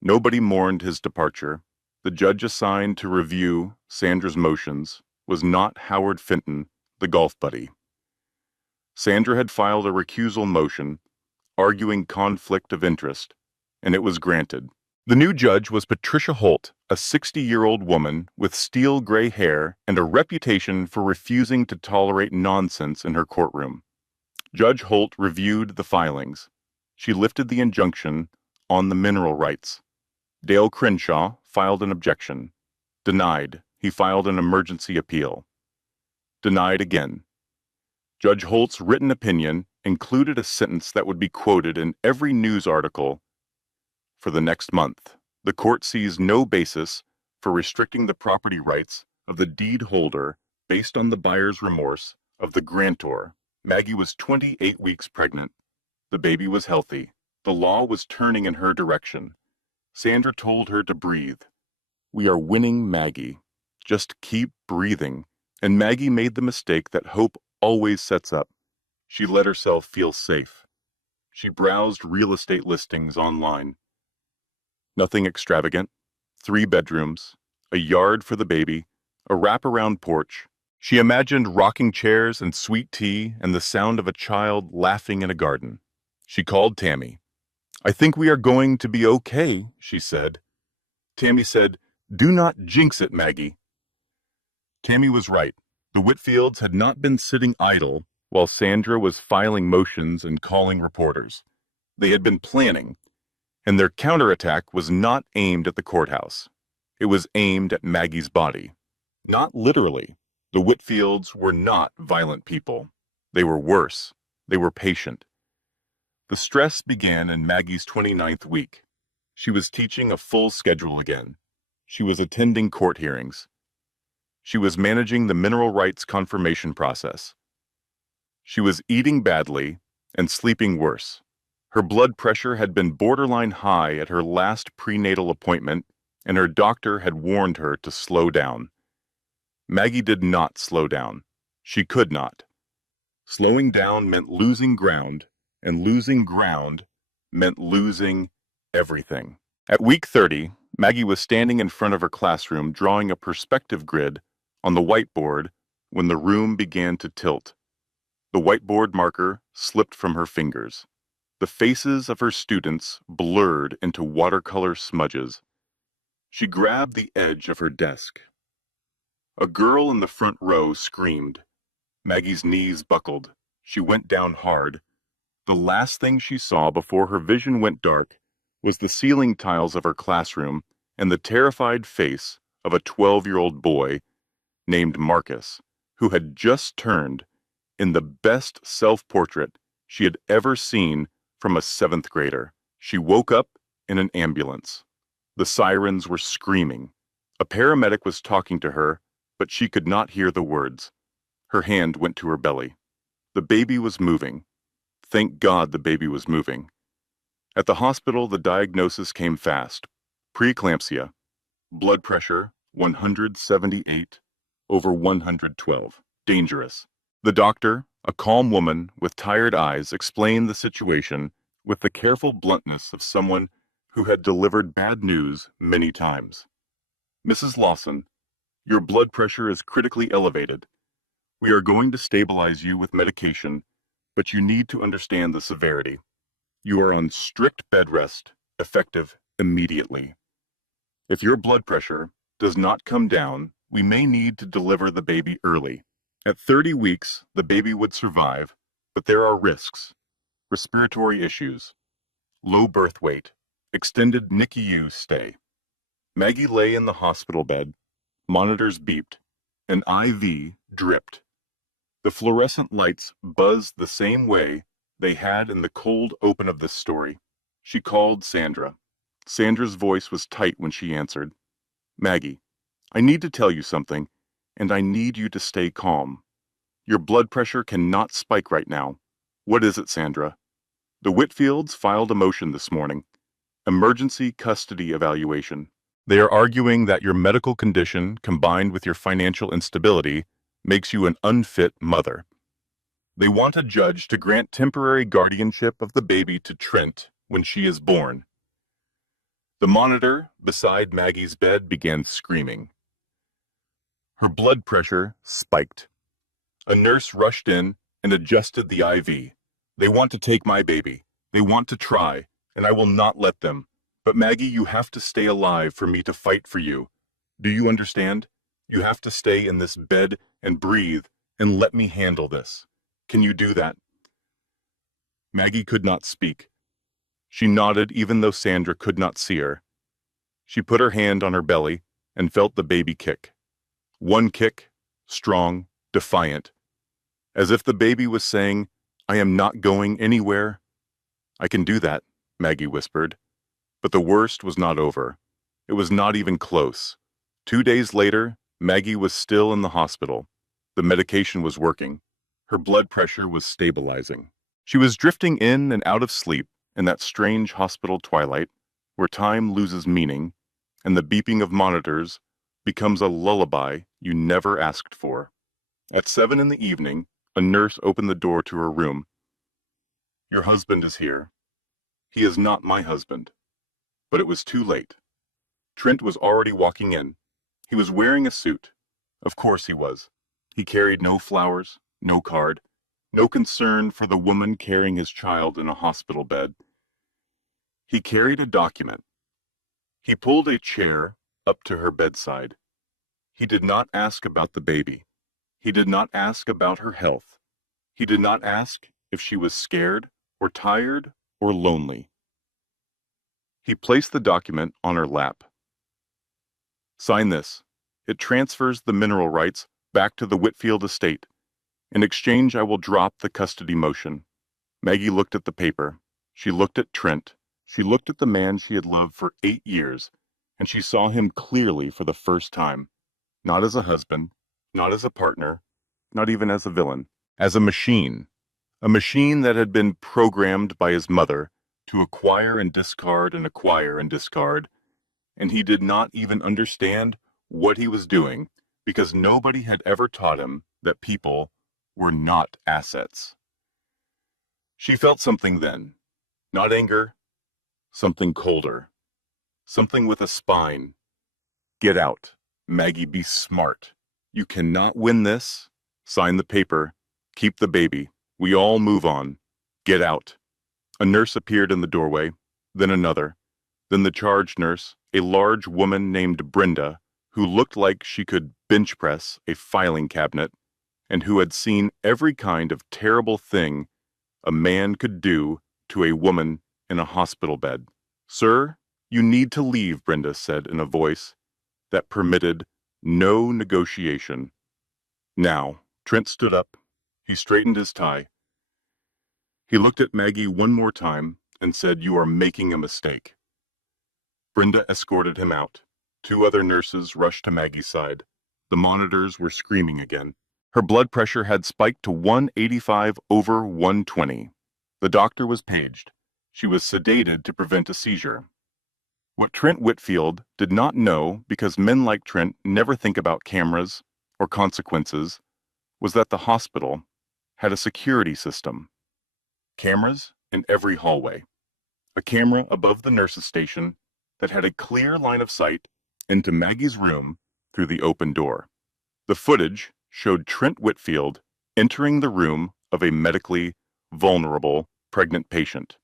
Nobody mourned his departure. The judge assigned to review Sandra's motions was not Howard Fenton, the golf buddy. Sandra had filed a recusal motion arguing conflict of interest, and it was granted. The new judge was Patricia Holt, a 60-year-old woman with steel gray hair and a reputation for refusing to tolerate nonsense in her courtroom. Judge Holt reviewed the filings. She lifted the injunction on the mineral rights. Dale Crenshaw filed an objection. Denied. He filed an emergency appeal. Denied again. Judge Holt's written opinion included a sentence that would be quoted in every news article for the next month. The court sees no basis for restricting the property rights of the deed holder based on the buyer's remorse of the grantor, Maggie was 28 weeks pregnant. The baby was healthy. The law was turning in her direction. Sandra told her to breathe. "We are winning, Maggie. Just keep breathing." And Maggie made the mistake that hope always sets up. She let herself feel safe. She browsed real estate listings online. Nothing extravagant. 3 bedrooms, a yard for the baby, a wraparound porch. She imagined rocking chairs and sweet tea and the sound of a child laughing in a garden. She called Tammy. "I think we are going to be okay," she said. Tammy said, "Do not jinx it, Maggie." Tammy was right. The Whitfields had not been sitting idle while Sandra was filing motions and calling reporters. They had been planning, and their counterattack was not aimed at the courthouse. It was aimed at Maggie's body. Not literally. The Whitfields were not violent people. They were worse. They were patient. The stress began in Maggie's 29th week. She was teaching a full schedule again. She was attending court hearings. She was managing the mineral rights confirmation process. She was eating badly and sleeping worse. Her blood pressure had been borderline high at her last prenatal appointment, and her doctor had warned her to slow down. Maggie did not slow down. She could not. Slowing down meant losing ground, and losing ground meant losing everything. At week 30, Maggie was standing in front of her classroom drawing a perspective grid on the whiteboard when the room began to tilt. The whiteboard marker slipped from her fingers. The faces of her students blurred into watercolor smudges. She grabbed the edge of her desk. A girl in the front row screamed. Maggie's knees buckled. She went down hard. The last thing she saw before her vision went dark was the ceiling tiles of her classroom and the terrified face of a 12-year-old boy named Marcus, who had just turned in the best self-portrait she had ever seen from a 7th grader. She woke up in an ambulance. The sirens were screaming. A paramedic was talking to her, but she could not hear the words. Her hand went to her belly. The baby was moving. Thank God the baby was moving. At the hospital, the diagnosis came fast. Preeclampsia. Blood pressure 178/112. Dangerous. The doctor, a calm woman with tired eyes, explained the situation with the careful bluntness of someone who had delivered bad news many times. "Mrs. Lawson, your blood pressure is critically elevated. We are going to stabilize you with medication, but you need to understand the severity. You are on strict bed rest, effective immediately. If your blood pressure does not come down, we may need to deliver the baby early. At 30 weeks, the baby would survive, but there are risks. Respiratory issues, low birth weight, extended NICU stay." Maggie lay in the hospital bed. Monitors beeped. An IV dripped. The fluorescent lights buzzed the same way they had in the cold open of this story. She called Sandra. Sandra's voice was tight when she answered. "Maggie, I need to tell you something, and I need you to stay calm. Your blood pressure cannot spike right now." "What is it, Sandra?" "The Whitfields filed a motion this morning. Emergency custody evaluation. They are arguing that your medical condition, combined with your financial instability, makes you an unfit mother. They want a judge to grant temporary guardianship of the baby to Trent when she is born." The monitor beside Maggie's bed began screaming. Her blood pressure spiked. A nurse rushed in and adjusted the IV. "They want to take my baby. They want to try, and I will not let them. But Maggie, you have to stay alive for me to fight for you. Do you understand? You have to stay in this bed and breathe and let me handle this. Can you do that?" Maggie could not speak. She nodded even though Sandra could not see her. She put her hand on her belly and felt the baby kick. One kick, strong, defiant, as if the baby was saying, "I am not going anywhere." "I can do that," Maggie whispered. But the worst was not over. It was not even close. 2 days later, Maggie was still in the hospital. The medication was working. Her blood pressure was stabilizing. She was drifting in and out of sleep in that strange hospital twilight where time loses meaning and the beeping of monitors becomes a lullaby you never asked for. At 7 in the evening, a nurse opened the door to her room. "Your husband is here." "He is not my husband." But it was too late. Trent was already walking in. He was wearing a suit. Of course he was. He carried no flowers, no card, no concern for the woman carrying his child in a hospital bed. He carried a document. He pulled a chair up to her bedside. He did not ask about the baby. He did not ask about her health. He did not ask if she was scared or tired or lonely. He placed the document on her lap. "Sign this. It transfers the mineral rights back to the Whitfield estate. In exchange, I will drop the custody motion." Maggie looked at the paper. She looked at Trent. She looked at the man she had loved for 8 years, and she saw him clearly for the first time. Not as a husband, not as a partner, not even as a villain. As a machine. A machine that had been programmed by his mother to acquire and discard and acquire and discard, and he did not even understand what he was doing because nobody had ever taught him that people were not assets. She felt something then, not anger, something colder, something with a spine. "Get out. Maggie, be smart. You cannot win this. Sign the paper. Keep the baby. We all move on. Get out." A nurse appeared in the doorway, then another, then the charge nurse, a large woman named Brenda, who looked like she could bench press a filing cabinet, and who had seen every kind of terrible thing a man could do to a woman in a hospital bed. "Sir, you need to leave," Brenda said in a voice that permitted no negotiation. Now, Trent stood up. He straightened his tie. He looked at Maggie one more time and said, "You are making a mistake." Brenda escorted him out. 2 other nurses rushed to Maggie's side. The monitors were screaming again. Her blood pressure had spiked to 185 over 120. The doctor was paged. She was sedated to prevent a seizure. What Trent Whitfield did not know, because men like Trent never think about cameras or consequences, was that the hospital had a security system. Cameras in every hallway. A camera above the nurse's station that had a clear line of sight into Maggie's room through the open door. The footage showed Trent Whitfield entering the room of a medically vulnerable pregnant patient.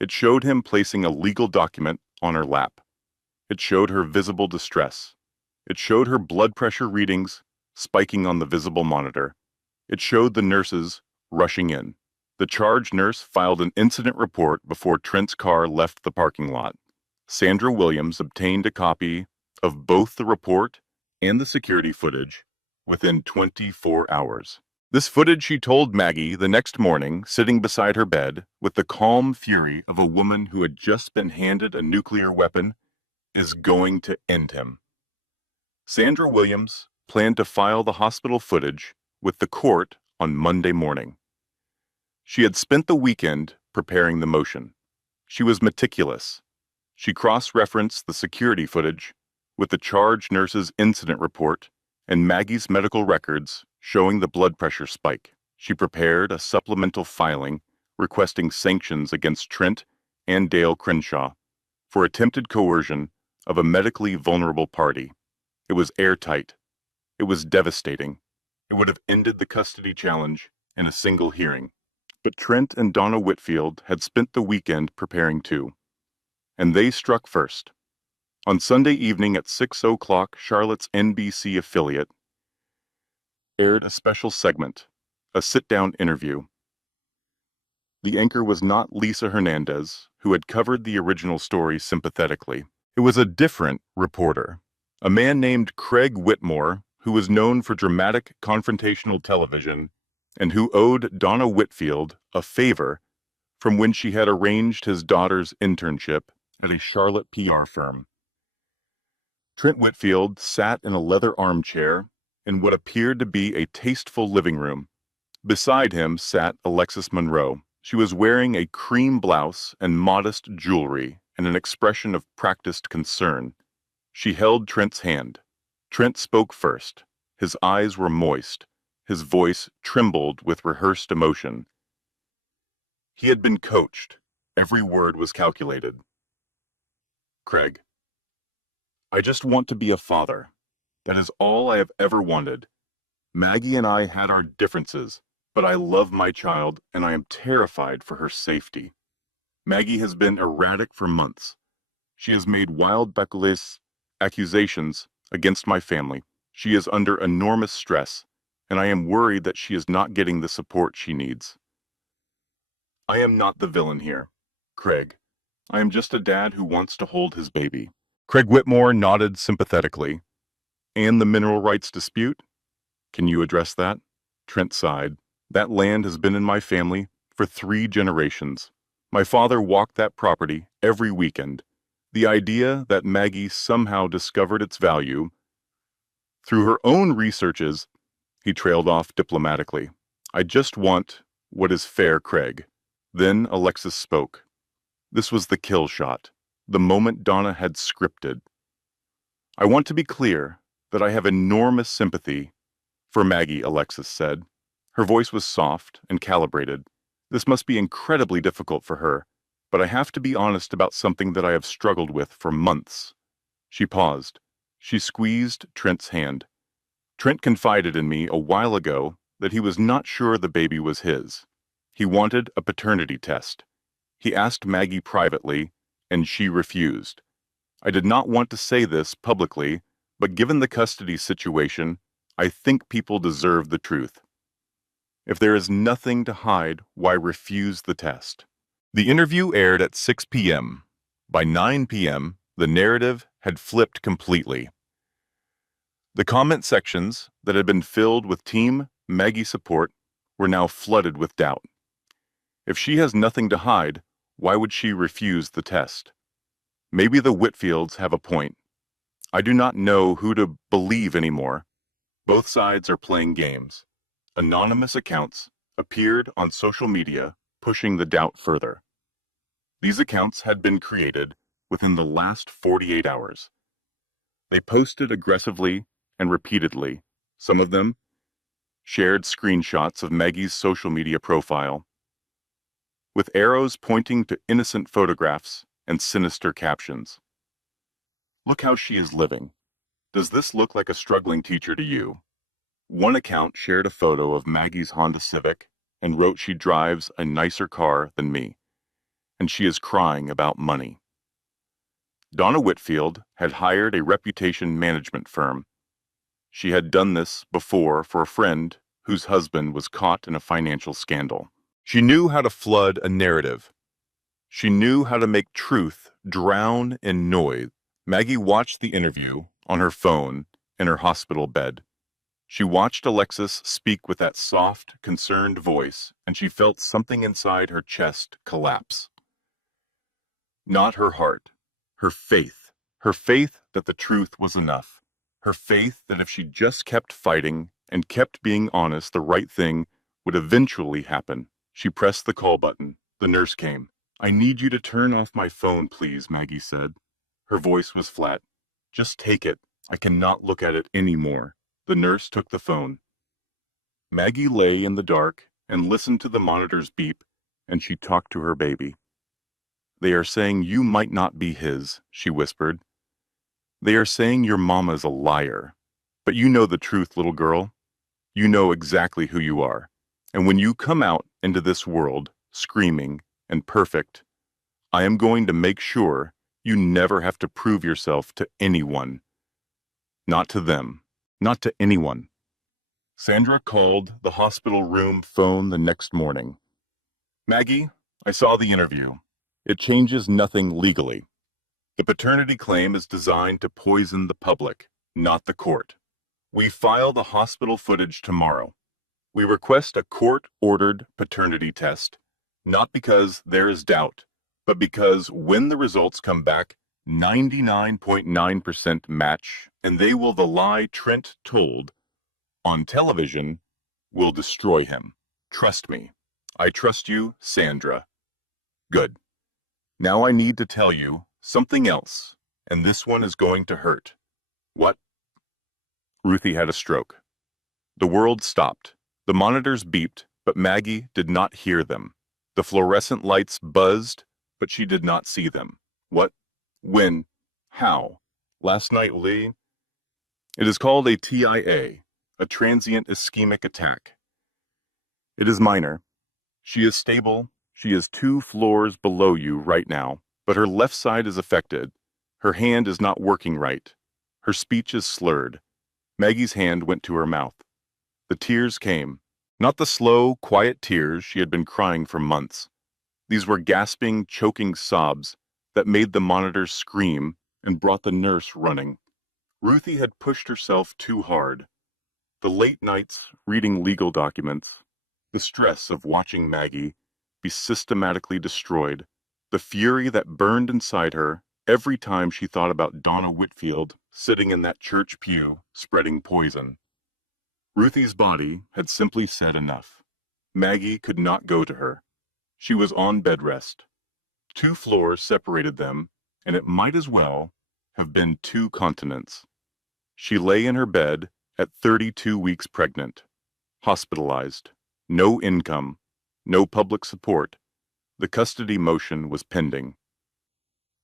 It showed him placing a legal document on her lap. It showed her visible distress. It showed her blood pressure readings spiking on the visible monitor. It showed the nurses rushing in. The charge nurse filed an incident report before Trent's car left the parking lot. Sandra Williams obtained a copy of both the report and the security footage within 24 hours. This footage, she told Maggie the next morning, sitting beside her bed with the calm fury of a woman who had just been handed a nuclear weapon, is going to end him. Sandra Williams planned to file the hospital footage with the court on Monday morning. She had spent the weekend preparing the motion. She was meticulous. She cross-referenced the security footage with the charge nurse's incident report and Maggie's medical records showing the blood pressure spike. She prepared a supplemental filing requesting sanctions against Trent and Dale Crenshaw for attempted coercion of a medically vulnerable party. It was airtight. It was devastating. It would have ended the custody challenge in a single hearing. But Trent and Donna Whitfield had spent the weekend preparing too. And they struck first. On Sunday evening at 6 o'clock, Charlotte's NBC affiliate aired a special segment, a sit-down interview. The anchor was not Lisa Hernandez, who had covered the original story sympathetically. It was a different reporter, a man named Craig Whitmore, who was known for dramatic confrontational television and who owed Donna Whitfield a favor from when she had arranged his daughter's internship at a Charlotte PR firm. Trent Whitfield sat in a leather armchair in what appeared to be a tasteful living room. Beside him sat Alexis Monroe. She was wearing a cream blouse and modest jewelry and an expression of practiced concern. She held Trent's hand. Trent spoke first. His eyes were moist. His voice trembled with rehearsed emotion. He had been coached. Every word was calculated. Craig, I just want to be a father. That is all I have ever wanted. Maggie and I had our differences, but I love my child and I am terrified for her safety. Maggie has been erratic for months. She has made wild baculous accusations against my family. She is under enormous stress, and I am worried that she is not getting the support she needs. I am not the villain here, Craig. I am just a dad who wants to hold his baby. Craig Whitmore nodded sympathetically. And the mineral rights dispute? Can you address that? Trent sighed. That land has been in my family for 3 generations. My father walked that property every weekend. The idea that Maggie somehow discovered its value through her own researches, he trailed off diplomatically. I just want what is fair, Craig. Then Alexis spoke. This was the kill shot, the moment Donna had scripted. I want to be clear that I have enormous sympathy for Maggie, Alexis said. Her voice was soft and calibrated. This must be incredibly difficult for her, but I have to be honest about something that I have struggled with for months. She paused. She squeezed Trent's hand. Trent confided in me a while ago that he was not sure the baby was his. He wanted a paternity test. He asked Maggie privately, and she refused. I did not want to say this publicly, but given the custody situation, I think people deserve the truth. If there is nothing to hide, why refuse the test? The interview aired at 6 p.m. By 9 p.m., the narrative had flipped completely. The comment sections that had been filled with Team Maggie support were now flooded with doubt. If she has nothing to hide, why would she refuse the test? Maybe the Whitfields have a point. I do not know who to believe anymore. Both sides are playing games. Anonymous accounts appeared on social media, pushing the doubt further. These accounts had been created within the last 48 hours. They posted aggressively and repeatedly. Some of them shared screenshots of Maggie's social media profile, with arrows pointing to innocent photographs and sinister captions. Look how she is living. Does this look like a struggling teacher to you? One account shared a photo of Maggie's Honda Civic and wrote she drives a nicer car than me, and she is crying about money. Donna Whitfield had hired a reputation management firm. She had done this before for a friend whose husband was caught in a financial scandal. She knew how to flood a narrative. She knew how to make truth drown in noise. Maggie watched the interview on her phone in her hospital bed. She watched Alexis speak with that soft, concerned voice, and she felt something inside her chest collapse. Not her heart, her faith. Her faith that the truth was enough. Her faith that if she just kept fighting and kept being honest, the right thing would eventually happen. She pressed the call button. The nurse came. I need you to turn off my phone, please, Maggie said. Her voice was flat. Just take it. I cannot look at it anymore. The nurse took the phone. Maggie lay in the dark and listened to the monitor's beep, and she talked to her baby. They are saying you might not be his, she whispered. They are saying your mama's a liar. But you know the truth, little girl. You know exactly who you are. And when you come out into this world, screaming and perfect, I am going to make sure you never have to prove yourself to anyone. Not to them. Not to anyone. Sandra called the hospital room phone the next morning. Maggie, I saw the interview. It changes nothing legally. The paternity claim is designed to poison the public, not the court. We file the hospital footage tomorrow. We request a court-ordered paternity test, not because there is doubt, but because when the results come back, 99.9% match, and they will the lie Trent told on television will destroy him. Trust me. I trust you, Sandra. Good. Now I need to tell you something else, and this one is going to hurt. What? Ruthie had a stroke. The world stopped. The monitors beeped, but Maggie did not hear them. The fluorescent lights buzzed, but she did not see them. What? When? How? Last night, Lee? It is called a TIA, a transient ischemic attack. It is minor. She is stable. She is 2 floors below you right now, but her left side is affected. Her hand is not working right. Her speech is slurred. Maggie's hand went to her mouth. The tears came. Not the slow, quiet tears she had been crying for months. These were gasping, choking sobs that made the monitors scream and brought the nurse running. Ruthie had pushed herself too hard. The late nights reading legal documents, the stress of watching Maggie be systematically destroyed, the fury that burned inside her every time she thought about Donna Whitfield sitting in that church pew spreading poison. Ruthie's body had simply said enough. Maggie could not go to her. She was on bed rest. 2 floors separated them, and it might as well have been 2 continents. She lay in her bed at 32 weeks pregnant, hospitalized, no income, no public support. The custody motion was pending.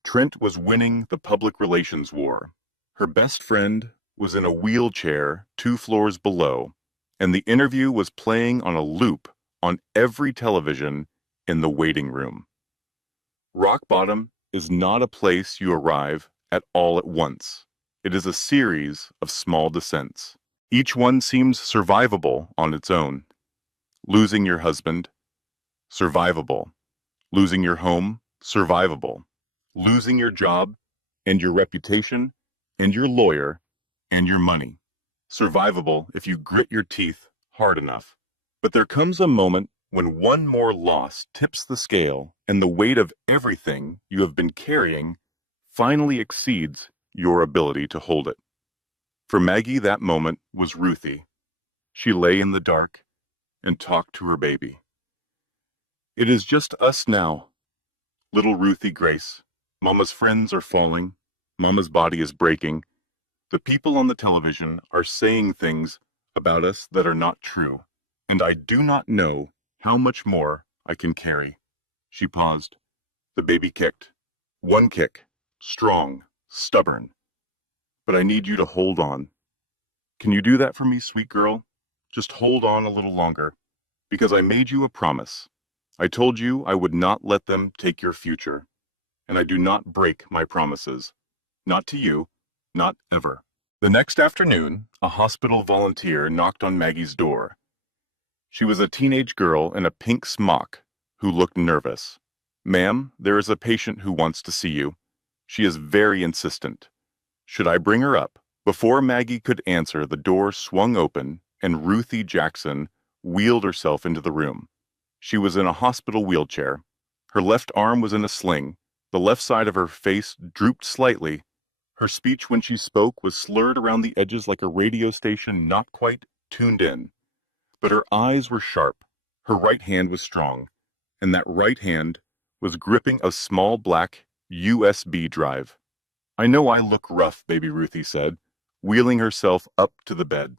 Trent was winning the public relations war. Her best friend was in a wheelchair 2 floors below, and the interview was playing on a loop on every television in the waiting room. Rock bottom is not a place you arrive at all at once. It is a series of small descents. Each one seems survivable on its own. Losing your husband, survivable. Losing your home, survivable. Losing your job and your reputation and your lawyer and your money. Survivable if you grit your teeth hard enough. But there comes a moment when one more loss tips the scale and the weight of everything you have been carrying finally exceeds your ability to hold it. For Maggie, that moment was Ruthie. She lay in the dark and talked to her baby. It is just us now. Little Ruthie Grace. Mama's friends are falling. Mama's body is breaking. The people on the television are saying things about us that are not true, and I do not know how much more I can carry. She paused. The baby kicked. One kick. Strong. Stubborn. But I need you to hold on. Can you do that for me, sweet girl? Just hold on a little longer, because I made you a promise. I told you I would not let them take your future, and I do not break my promises. Not to you, not ever. The next afternoon, a hospital volunteer knocked on Maggie's door. She was a teenage girl in a pink smock who looked nervous. Ma'am, there is a patient who wants to see you. She is very insistent. Should I bring her up? Before Maggie could answer, the door swung open and Ruthie Jackson wheeled herself into the room. She was in a hospital wheelchair. Her left arm was in a sling. The left side of her face drooped slightly. Her speech when she spoke was slurred around the edges like a radio station not quite tuned in. But her eyes were sharp. Her right hand was strong. And that right hand was gripping a small black USB drive. I know I look rough, baby Ruthie said, wheeling herself up to the bed.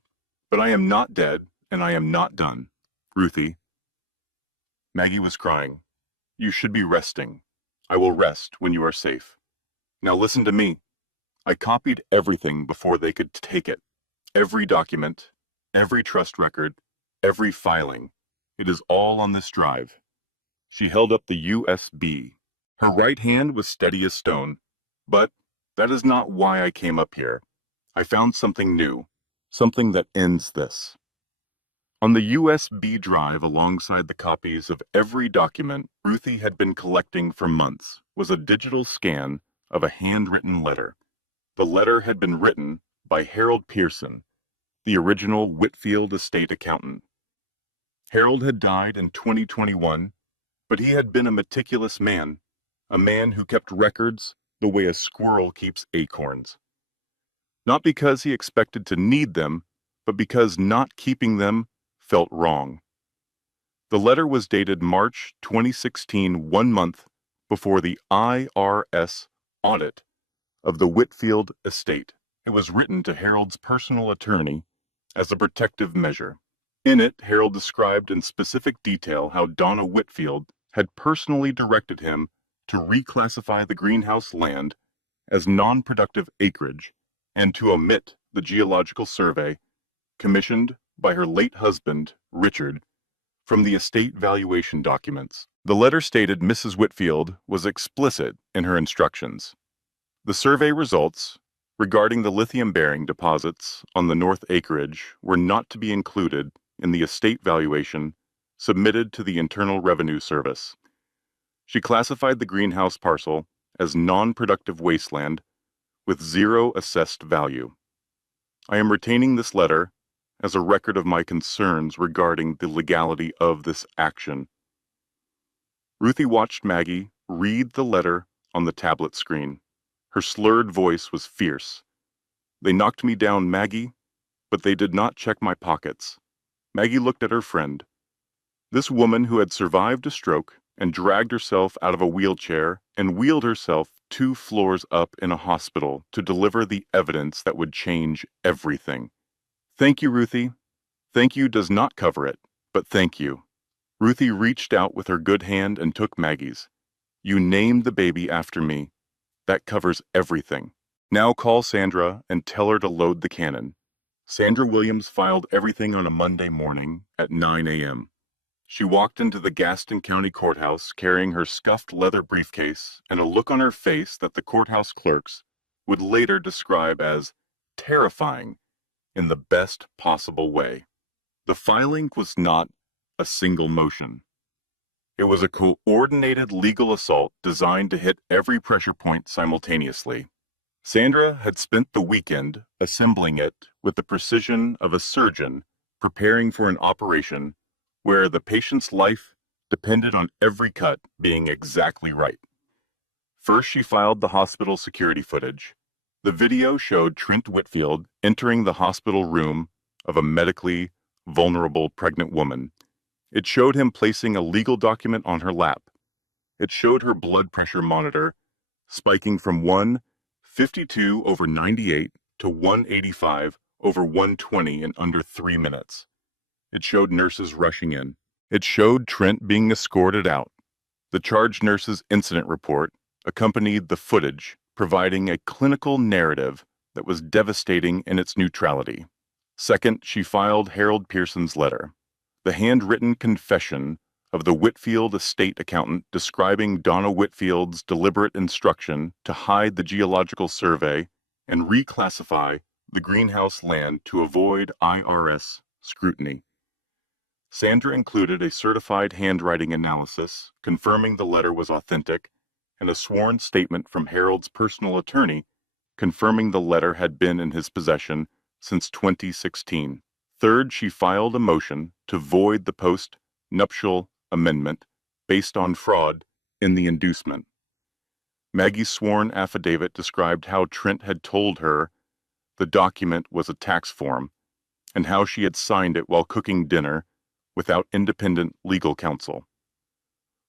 But I am not dead, and I am not done. Ruthie. Maggie was crying. You should be resting. I will rest when you are safe. Now listen to me. I copied everything before they could take it. Every document, every trust record, every filing. It is all on this drive. She held up the USB. Her right hand was steady as stone. But that is not why I came up here. I found something new, something that ends this. On the USB drive alongside the copies of every document Ruthie had been collecting for months was a digital scan of a handwritten letter. The letter had been written by Harold Pearson, the original Whitfield estate accountant. Harold had died in 2021, but he had been a meticulous man, a man who kept records the way a squirrel keeps acorns. Not because he expected to need them, but because not keeping them felt wrong. The letter was dated March 2016, 1 month before the IRS audit of the Whitfield estate. It was written to Harold's personal attorney as a protective measure. In it, Harold described in specific detail how Donna Whitfield had personally directed him to reclassify the greenhouse land as non-productive acreage and to omit the geological survey commissioned by her late husband, Richard, from the estate valuation documents. The letter stated Mrs. Whitfield was explicit in her instructions. The survey results regarding the lithium-bearing deposits on the north acreage were not to be included in the estate valuation submitted to the Internal Revenue Service. She classified the greenhouse parcel as non-productive wasteland with zero assessed value. I am retaining this letter as a record of my concerns regarding the legality of this action. Ruthie watched Maggie read the letter on the tablet screen. Her slurred voice was fierce. They knocked me down, Maggie, but they did not check my pockets. Maggie looked at her friend. This woman who had survived a stroke and dragged herself out of a wheelchair and wheeled herself 2 floors up in a hospital to deliver the evidence that would change everything. Thank you, Ruthie. Thank you does not cover it, but thank you. Ruthie reached out with her good hand and took Maggie's. You named the baby after me. That covers everything. Now call Sandra and tell her to load the cannon. Sandra Williams filed everything on a Monday morning at 9 a.m. She walked into the Gaston County Courthouse carrying her scuffed leather briefcase and a look on her face that the courthouse clerks would later describe as terrifying in the best possible way. The filing was not a single motion. It was a coordinated legal assault designed to hit every pressure point simultaneously. Sandra had spent the weekend assembling it with the precision of a surgeon preparing for an operation where the patient's life depended on every cut being exactly right. First, she filed the hospital security footage. The video showed Trent Whitfield entering the hospital room of a medically vulnerable pregnant woman. It showed him placing a legal document on her lap. It showed her blood pressure monitor spiking from 152/98 to 185/120 in under 3 minutes. It showed nurses rushing in. It showed Trent being escorted out. The charge nurse's incident report accompanied the footage, providing a clinical narrative that was devastating in its neutrality. Second, she filed Harold Pearson's letter. The handwritten confession of the Whitfield estate accountant describing Donna Whitfield's deliberate instruction to hide the geological survey and reclassify the greenhouse land to avoid IRS scrutiny. Sandra included a certified handwriting analysis confirming the letter was authentic and a sworn statement from Harold's personal attorney confirming the letter had been in his possession since 2016. Third, she filed a motion to void the post-nuptial amendment based on fraud in the inducement. Maggie's sworn affidavit described how Trent had told her the document was a tax form and how she had signed it while cooking dinner without independent legal counsel.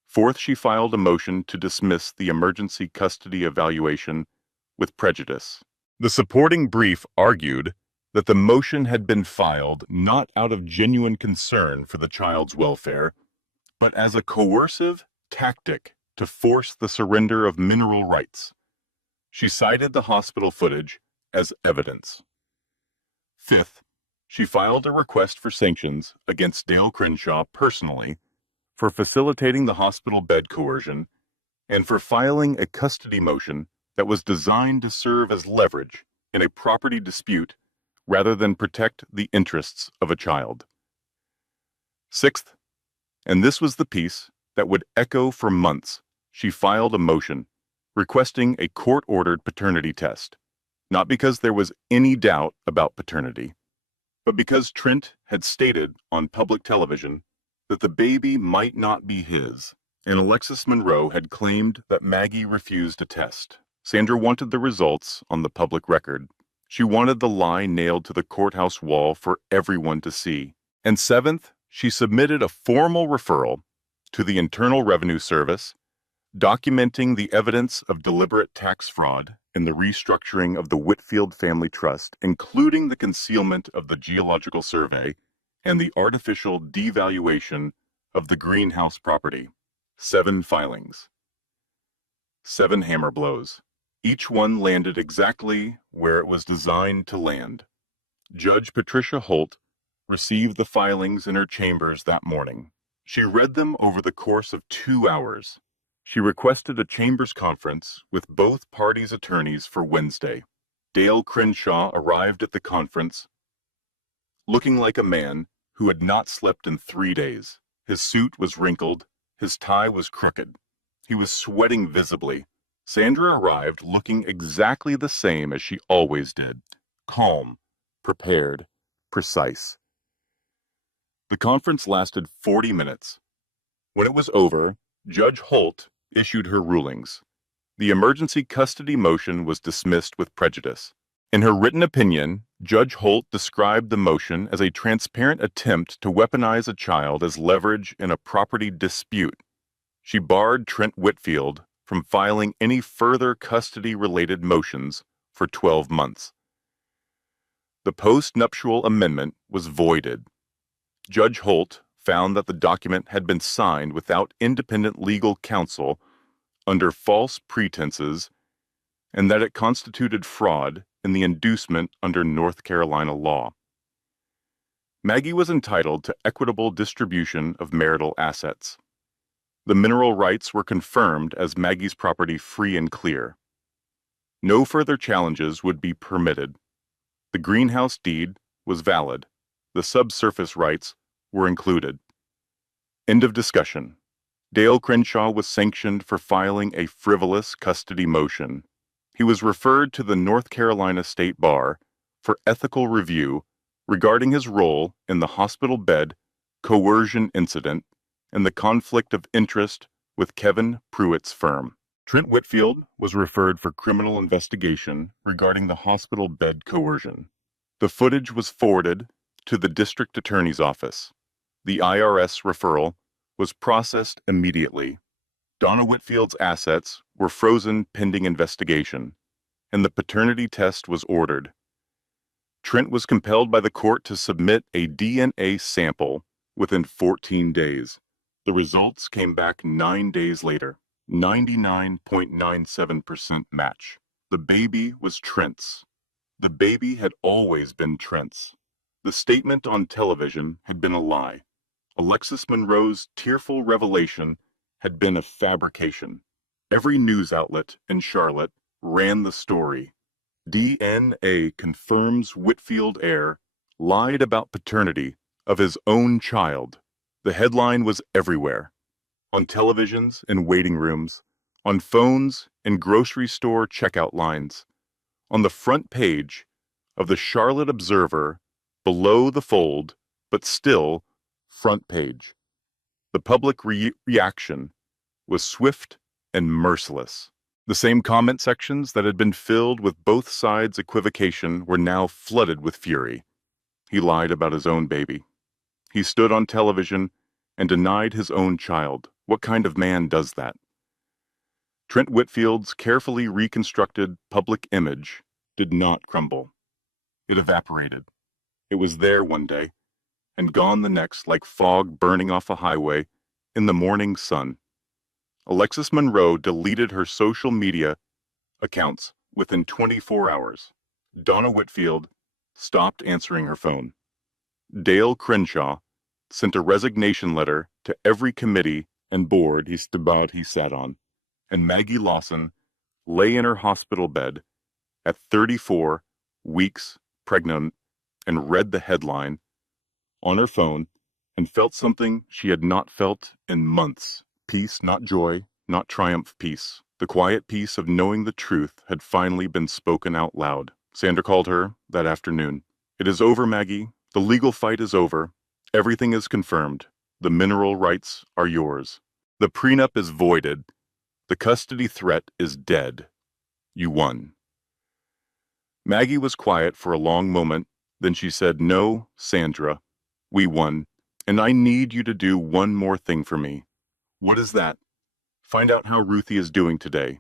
Fourth, she filed a motion to dismiss the emergency custody evaluation with prejudice. The supporting brief argued that the motion had been filed not out of genuine concern for the child's welfare, but as a coercive tactic to force the surrender of mineral rights. She cited the hospital footage as evidence. Fifth, she filed a request for sanctions against Dale Crenshaw personally for facilitating the hospital bed coercion and for filing a custody motion that was designed to serve as leverage in a property dispute rather than protect the interests of a child. Sixth, and this was the piece that would echo for months, she filed a motion requesting a court-ordered paternity test, not because there was any doubt about paternity, but because Trent had stated on public television that the baby might not be his, and Alexis Monroe had claimed that Maggie refused a test. Sandra wanted the results on the public record. She wanted the lie nailed to the courthouse wall for everyone to see. And seventh, she submitted a formal referral to the Internal Revenue Service documenting the evidence of deliberate tax fraud in the restructuring of the Whitfield Family Trust, including the concealment of the geological survey and the artificial devaluation of the greenhouse property. 7 filings. 7 hammer blows. Each one landed exactly where it was designed to land. Judge Patricia Holt received the filings in her chambers that morning. She read them over the course of 2 hours. She requested a chambers conference with both parties' attorneys for Wednesday. Dale Crenshaw arrived at the conference looking like a man who had not slept in 3 days. His suit was wrinkled, his tie was crooked. He was sweating visibly. Sandra arrived looking exactly the same as she always did. Calm, prepared, precise. The conference lasted 40 minutes. When it was over, Judge Holt issued her rulings. The emergency custody motion was dismissed with prejudice. In her written opinion, Judge Holt described the motion as a transparent attempt to weaponize a child as leverage in a property dispute. She barred Trent Whitfield from filing any further custody-related motions for 12 months. The post-nuptial amendment was voided. Judge Holt found that the document had been signed without independent legal counsel under false pretenses and that it constituted fraud in the inducement under North Carolina law. Maggie was entitled to equitable distribution of marital assets. The mineral rights were confirmed as Maggie's property free and clear. No further challenges would be permitted. The greenhouse deed was valid. The subsurface rights were included. End of discussion. Dale Crenshaw was sanctioned for filing a frivolous custody motion. He was referred to the North Carolina State Bar for ethical review regarding his role in the hospital bed coercion incident and the conflict of interest with Kevin Pruitt's firm. Trent Whitfield was referred for criminal investigation regarding the hospital bed coercion. The footage was forwarded to the district attorney's office. The IRS referral was processed immediately. Donna Whitfield's assets were frozen pending investigation, and the paternity test was ordered. Trent was compelled by the court to submit a DNA sample within 14 days. The results came back 9 days later. 99.97% match. The baby was Trent's. The baby had always been Trent's. The statement on television had been a lie. Alexis Monroe's tearful revelation had been a fabrication. Every news outlet in Charlotte ran the story. DNA confirms Whitfield heir lied about paternity of his own child. The headline was everywhere. On televisions and waiting rooms, on phones and grocery store checkout lines, on the front page of the Charlotte Observer, below the fold, but still front page. The public reaction was swift and merciless. The same comment sections that had been filled with both sides' equivocation were now flooded with fury. He lied about his own baby. He stood on television and denied his own child. What kind of man does that? Trent Whitfield's carefully reconstructed public image did not crumble. It evaporated. It was there one day, and gone the next like fog burning off a highway in the morning sun. Alexis Monroe deleted her social media accounts within 24 hours. Donna Whitfield stopped answering her phone. Dale Crenshaw sent a resignation letter to every committee and board he sat on, and Maggie Lawson lay in her hospital bed at 34 weeks pregnant and read the headline on her phone and felt something she had not felt in months. Peace, not joy, not triumph peace. The quiet peace of knowing the truth had finally been spoken out loud. Sandra called her that afternoon. It is over, Maggie. The legal fight is over. Everything is confirmed. The mineral rights are yours. The prenup is voided. The custody threat is dead. You won. Maggie was quiet for a long moment. Then she said, "No, Sandra, we won. And I need you to do one more thing for me. What is that? Find out how Ruthie is doing today.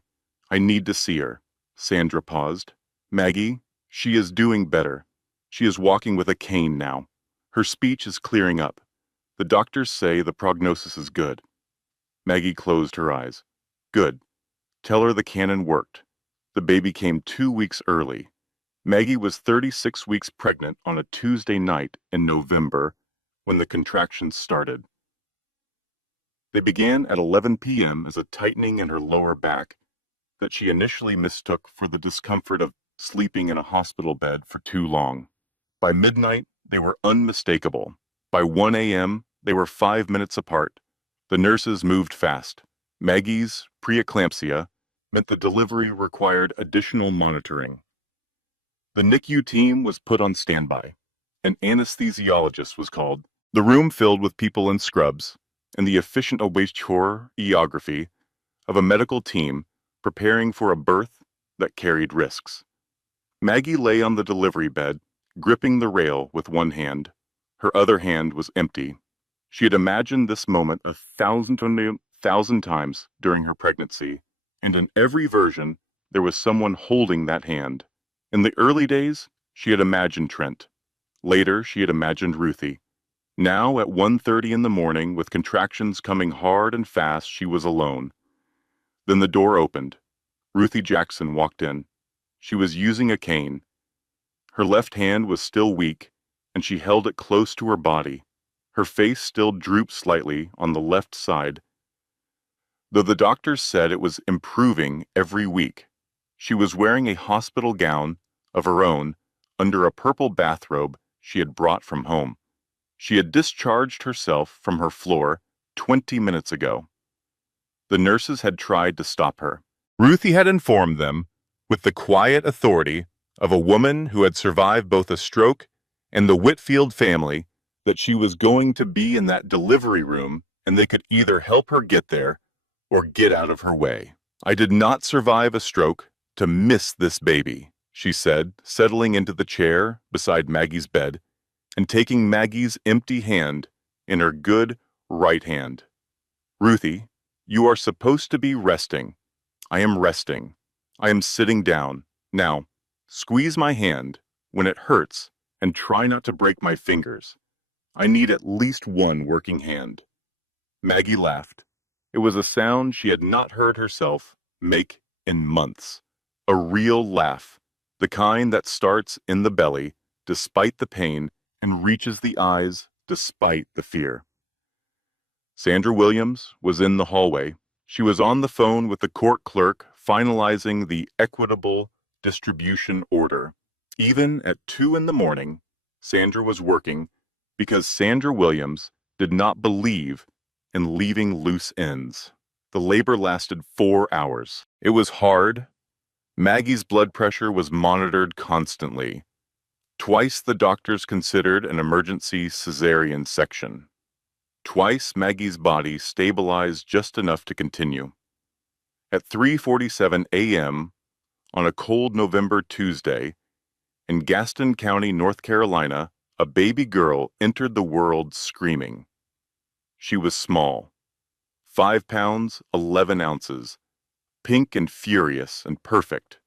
I need to see her. Sandra paused. Maggie, she is doing better. She is walking with a cane now. Her speech is clearing up. The doctors say the prognosis is good. Maggie closed her eyes. Good. Tell her the cannon worked. The baby came 2 weeks early. Maggie was 36 weeks pregnant on a Tuesday night in November when the contractions started. They began at 11 p.m. as a tightening in her lower back that she initially mistook for the discomfort of sleeping in a hospital bed for too long. By midnight, they were unmistakable. By 1 a.m., they were 5 minutes apart. The nurses moved fast. Maggie's preeclampsia meant the delivery required additional monitoring. The NICU team was put on standby. An anesthesiologist was called. The room filled with people in scrubs and the efficient choreography of a medical team preparing for a birth that carried risks. Maggie lay on the delivery bed, gripping the rail with one hand. Her other hand was empty. She had imagined this moment 1,000 times during her pregnancy, and in every version, there was someone holding that hand. In the early days, she had imagined Trent. Later, she had imagined Ruthie. Now, at 1:30 in the morning, with contractions coming hard and fast, she was alone. Then the door opened. Ruthie Jackson walked in. She was using a cane. Her left hand was still weak, and she held it close to her body. Her face still drooped slightly on the left side, though the doctors said it was improving every week. She was wearing a hospital gown of her own under a purple bathrobe she had brought from home. She had discharged herself from her floor 20 minutes ago. The nurses had tried to stop her. Ruthie had informed them, with the quiet authority of a woman who had survived both a stroke and the Whitfield family, that she was going to be in that delivery room and they could either help her get there or get out of her way. I did not survive a stroke to miss this baby, she said, settling into the chair beside Maggie's bed and taking Maggie's empty hand in her good right hand. Ruthie, you are supposed to be resting. I am resting. I am sitting down. Now, squeeze my hand when it hurts and try not to break my fingers. I need at least one working hand. Maggie laughed. It was a sound she had not heard herself make in months. A real laugh, the kind that starts in the belly, despite the pain, and reaches the eyes, despite the fear. Sandra Williams was in the hallway. She was on the phone with the court clerk finalizing the equitable distribution order. Even at 2 in the morning, Sandra was working because Sandra Williams did not believe in leaving loose ends. The labor lasted 4 hours. It was hard. Maggie's blood pressure was monitored constantly. Twice the doctors considered an emergency cesarean section. Twice Maggie's body stabilized just enough to continue. At 3:47 a.m. on a cold November Tuesday, in Gaston County, North Carolina, a baby girl entered the world screaming. She was small, 5 pounds, 11 ounces, pink and furious and perfect.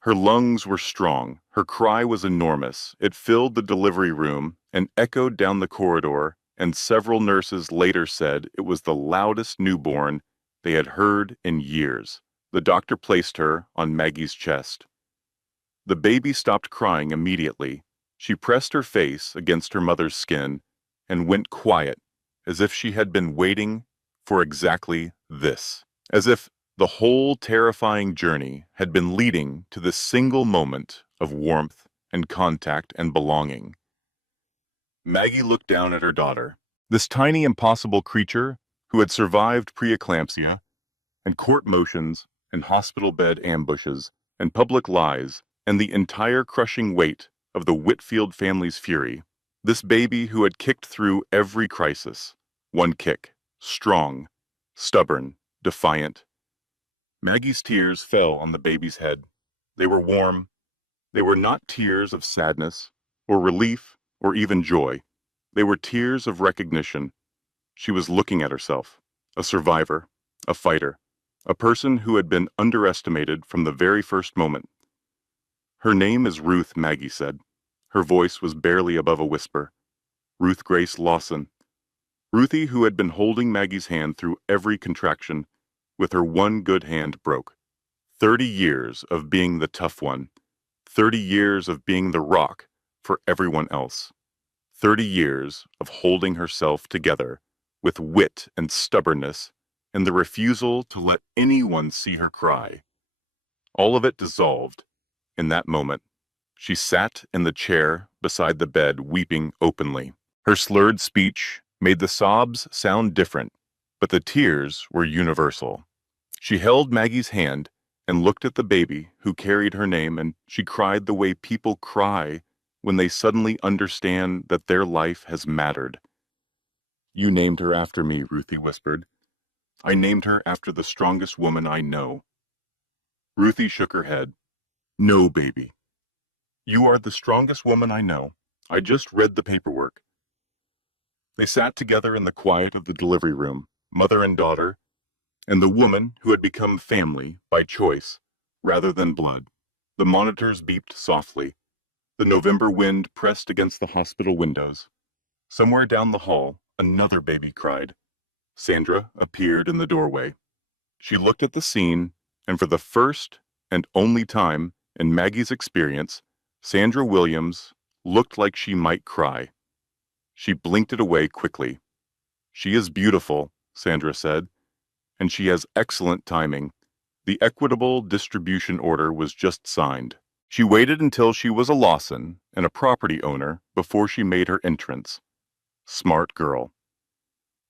Her lungs were strong. Her cry was enormous. It filled the delivery room and echoed down the corridor, and several nurses later said it was the loudest newborn they had heard in years. The doctor placed her on Maggie's chest. The baby stopped crying immediately. She pressed her face against her mother's skin and went quiet, as if she had been waiting for exactly this. As if the whole terrifying journey had been leading to this single moment of warmth and contact and belonging. Maggie looked down at her daughter, this tiny impossible creature who had survived preeclampsia and court motions and hospital bed ambushes and public lies and the entire crushing weight of the Whitfield family's fury. This baby who had kicked through every crisis. One kick, strong, stubborn, defiant. Maggie's tears fell on the baby's head. They were warm. They were not tears of sadness or relief or even joy. They were tears of recognition. She was looking at herself, a survivor, a fighter, a person who had been underestimated from the very first moment. Her name is Ruth, Maggie said. Her voice was barely above a whisper. Ruth Grace Lawson. Ruthie, who had been holding Maggie's hand through every contraction, with her one good hand broke. 30 years of being the tough one. 30 years of being the rock for everyone else. 30 years of holding herself together with wit and stubbornness and the refusal to let anyone see her cry. All of it dissolved in that moment. She sat in the chair beside the bed, weeping openly. Her slurred speech made the sobs sound different, but the tears were universal. She held Maggie's hand and looked at the baby who carried her name, and she cried the way people cry when they suddenly understand that their life has mattered. You named her after me, Ruthie whispered. I named her after the strongest woman I know. Ruthie shook her head. No, baby. You are the strongest woman I know. I just read the paperwork. They sat together in the quiet of the delivery room, mother and daughter, and the woman who had become family by choice rather than blood. The monitors beeped softly. The November wind pressed against the hospital windows. Somewhere down the hall, another baby cried. Sandra appeared in the doorway. She looked at the scene, and for the first and only time in Maggie's experience, Sandra Williams looked like she might cry. She blinked it away quickly. She is beautiful, Sandra said, and she has excellent timing. The equitable distribution order was just signed. She waited until she was a Lawson and a property owner before she made her entrance. Smart girl.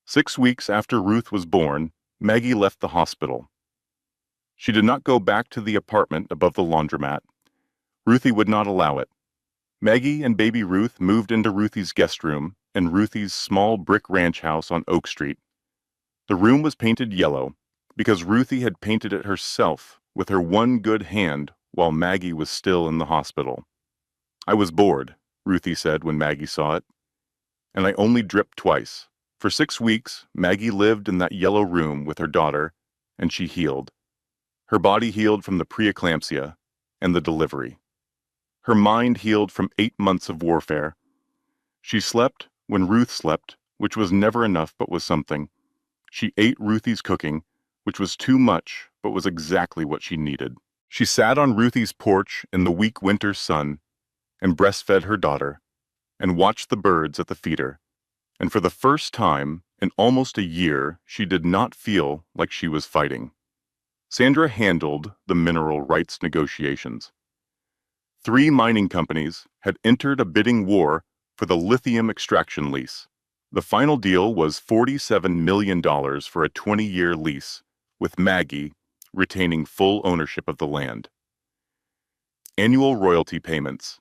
6 weeks after Ruth was born, Maggie left the hospital. She did not go back to the apartment above the laundromat. Ruthie would not allow it. Maggie and baby Ruth moved into Ruthie's guest room in Ruthie's small brick ranch house on Oak Street. The room was painted yellow because Ruthie had painted it herself with her one good hand while Maggie was still in the hospital. I was bored, Ruthie said when Maggie saw it, and I only dripped twice. For 6 weeks, Maggie lived in that yellow room with her daughter, and she healed. Her body healed from the preeclampsia and the delivery. Her mind healed from 8 months of warfare. She slept when Ruth slept, which was never enough but was something. She ate Ruthie's cooking, which was too much but was exactly what she needed. She sat on Ruthie's porch in the weak winter sun and breastfed her daughter and watched the birds at the feeder. And for the first time in almost a year, she did not feel like she was fighting. Sandra handled the mineral rights negotiations. 3 mining companies had entered a bidding war for the lithium extraction lease. The final deal was $47 million for a 20-year lease, with Maggie retaining full ownership of the land. Annual royalty payments,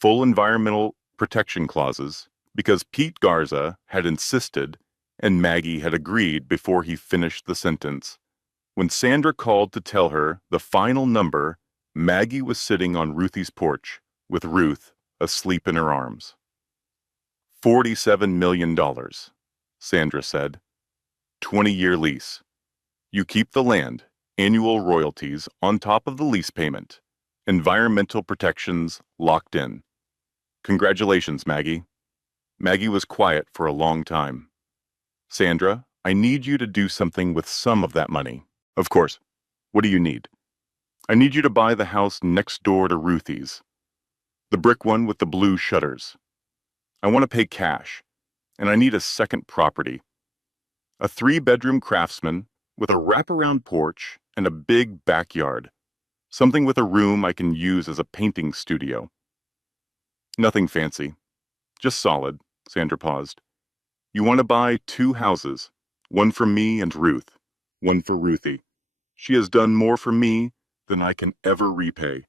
full environmental protection clauses, because Pete Garza had insisted and Maggie had agreed before he finished the sentence. When Sandra called to tell her the final number, Maggie was sitting on Ruthie's porch with Ruth asleep in her arms. $47 million, Sandra said. 20-year lease. You keep the land, annual royalties on top of the lease payment. Environmental protections locked in. Congratulations, Maggie. Maggie was quiet for a long time. Sandra, I need you to do something with some of that money. Of course. What do you need? I need you to buy the house next door to Ruthie's. The brick one with the blue shutters. I want to pay cash, and I need a second property. A 3-bedroom craftsman with a wraparound porch and a big backyard. Something with a room I can use as a painting studio. Nothing fancy. Just solid, Sandra paused. You want to buy 2 houses, one for me and Ruth, one for Ruthie. She has done more for me than I can ever repay,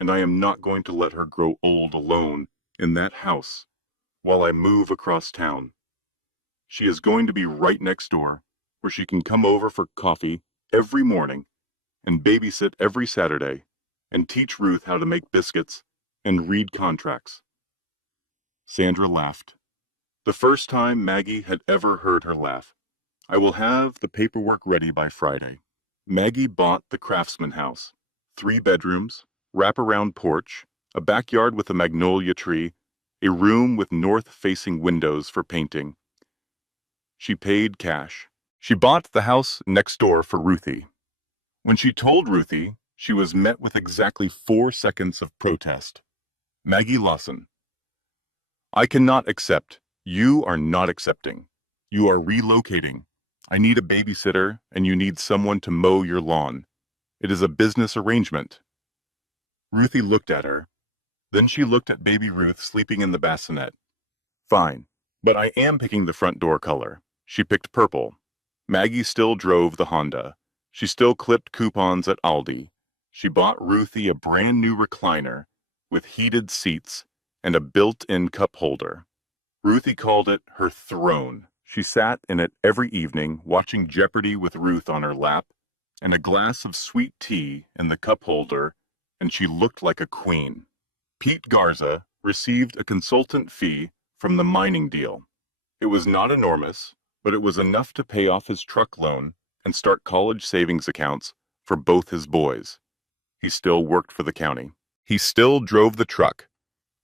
and I am not going to let her grow old alone in that house while I move across town. She is going to be right next door, where she can come over for coffee every morning and babysit every Saturday and teach Ruth how to make biscuits and read contracts. Sandra laughed. The first time Maggie had ever heard her laugh. I will have the paperwork ready by Friday. Maggie bought the Craftsman house. 3 bedrooms, wraparound porch, a backyard with a magnolia tree, a room with north-facing windows for painting. She paid cash. She bought the house next door for Ruthie. When she told Ruthie, she was met with exactly 4 seconds of protest. Maggie Lawson. I cannot accept. You are not accepting. You are relocating. I need a babysitter, and you need someone to mow your lawn. It is a business arrangement. Ruthie looked at her. Then she looked at baby Ruth sleeping in the bassinet. Fine, but I am picking the front door color. She picked purple. Maggie still drove the Honda. She still clipped coupons at Aldi. She bought Ruthie a brand new recliner with heated seats and a built-in cup holder. Ruthie called it her throne. She sat in it every evening, watching Jeopardy with Ruth on her lap and a glass of sweet tea in the cup holder, and she looked like a queen. Pete Garza received a consultant fee from the mining deal. It was not enormous, but it was enough to pay off his truck loan and start college savings accounts for both his boys. He still worked for the county. He still drove the truck,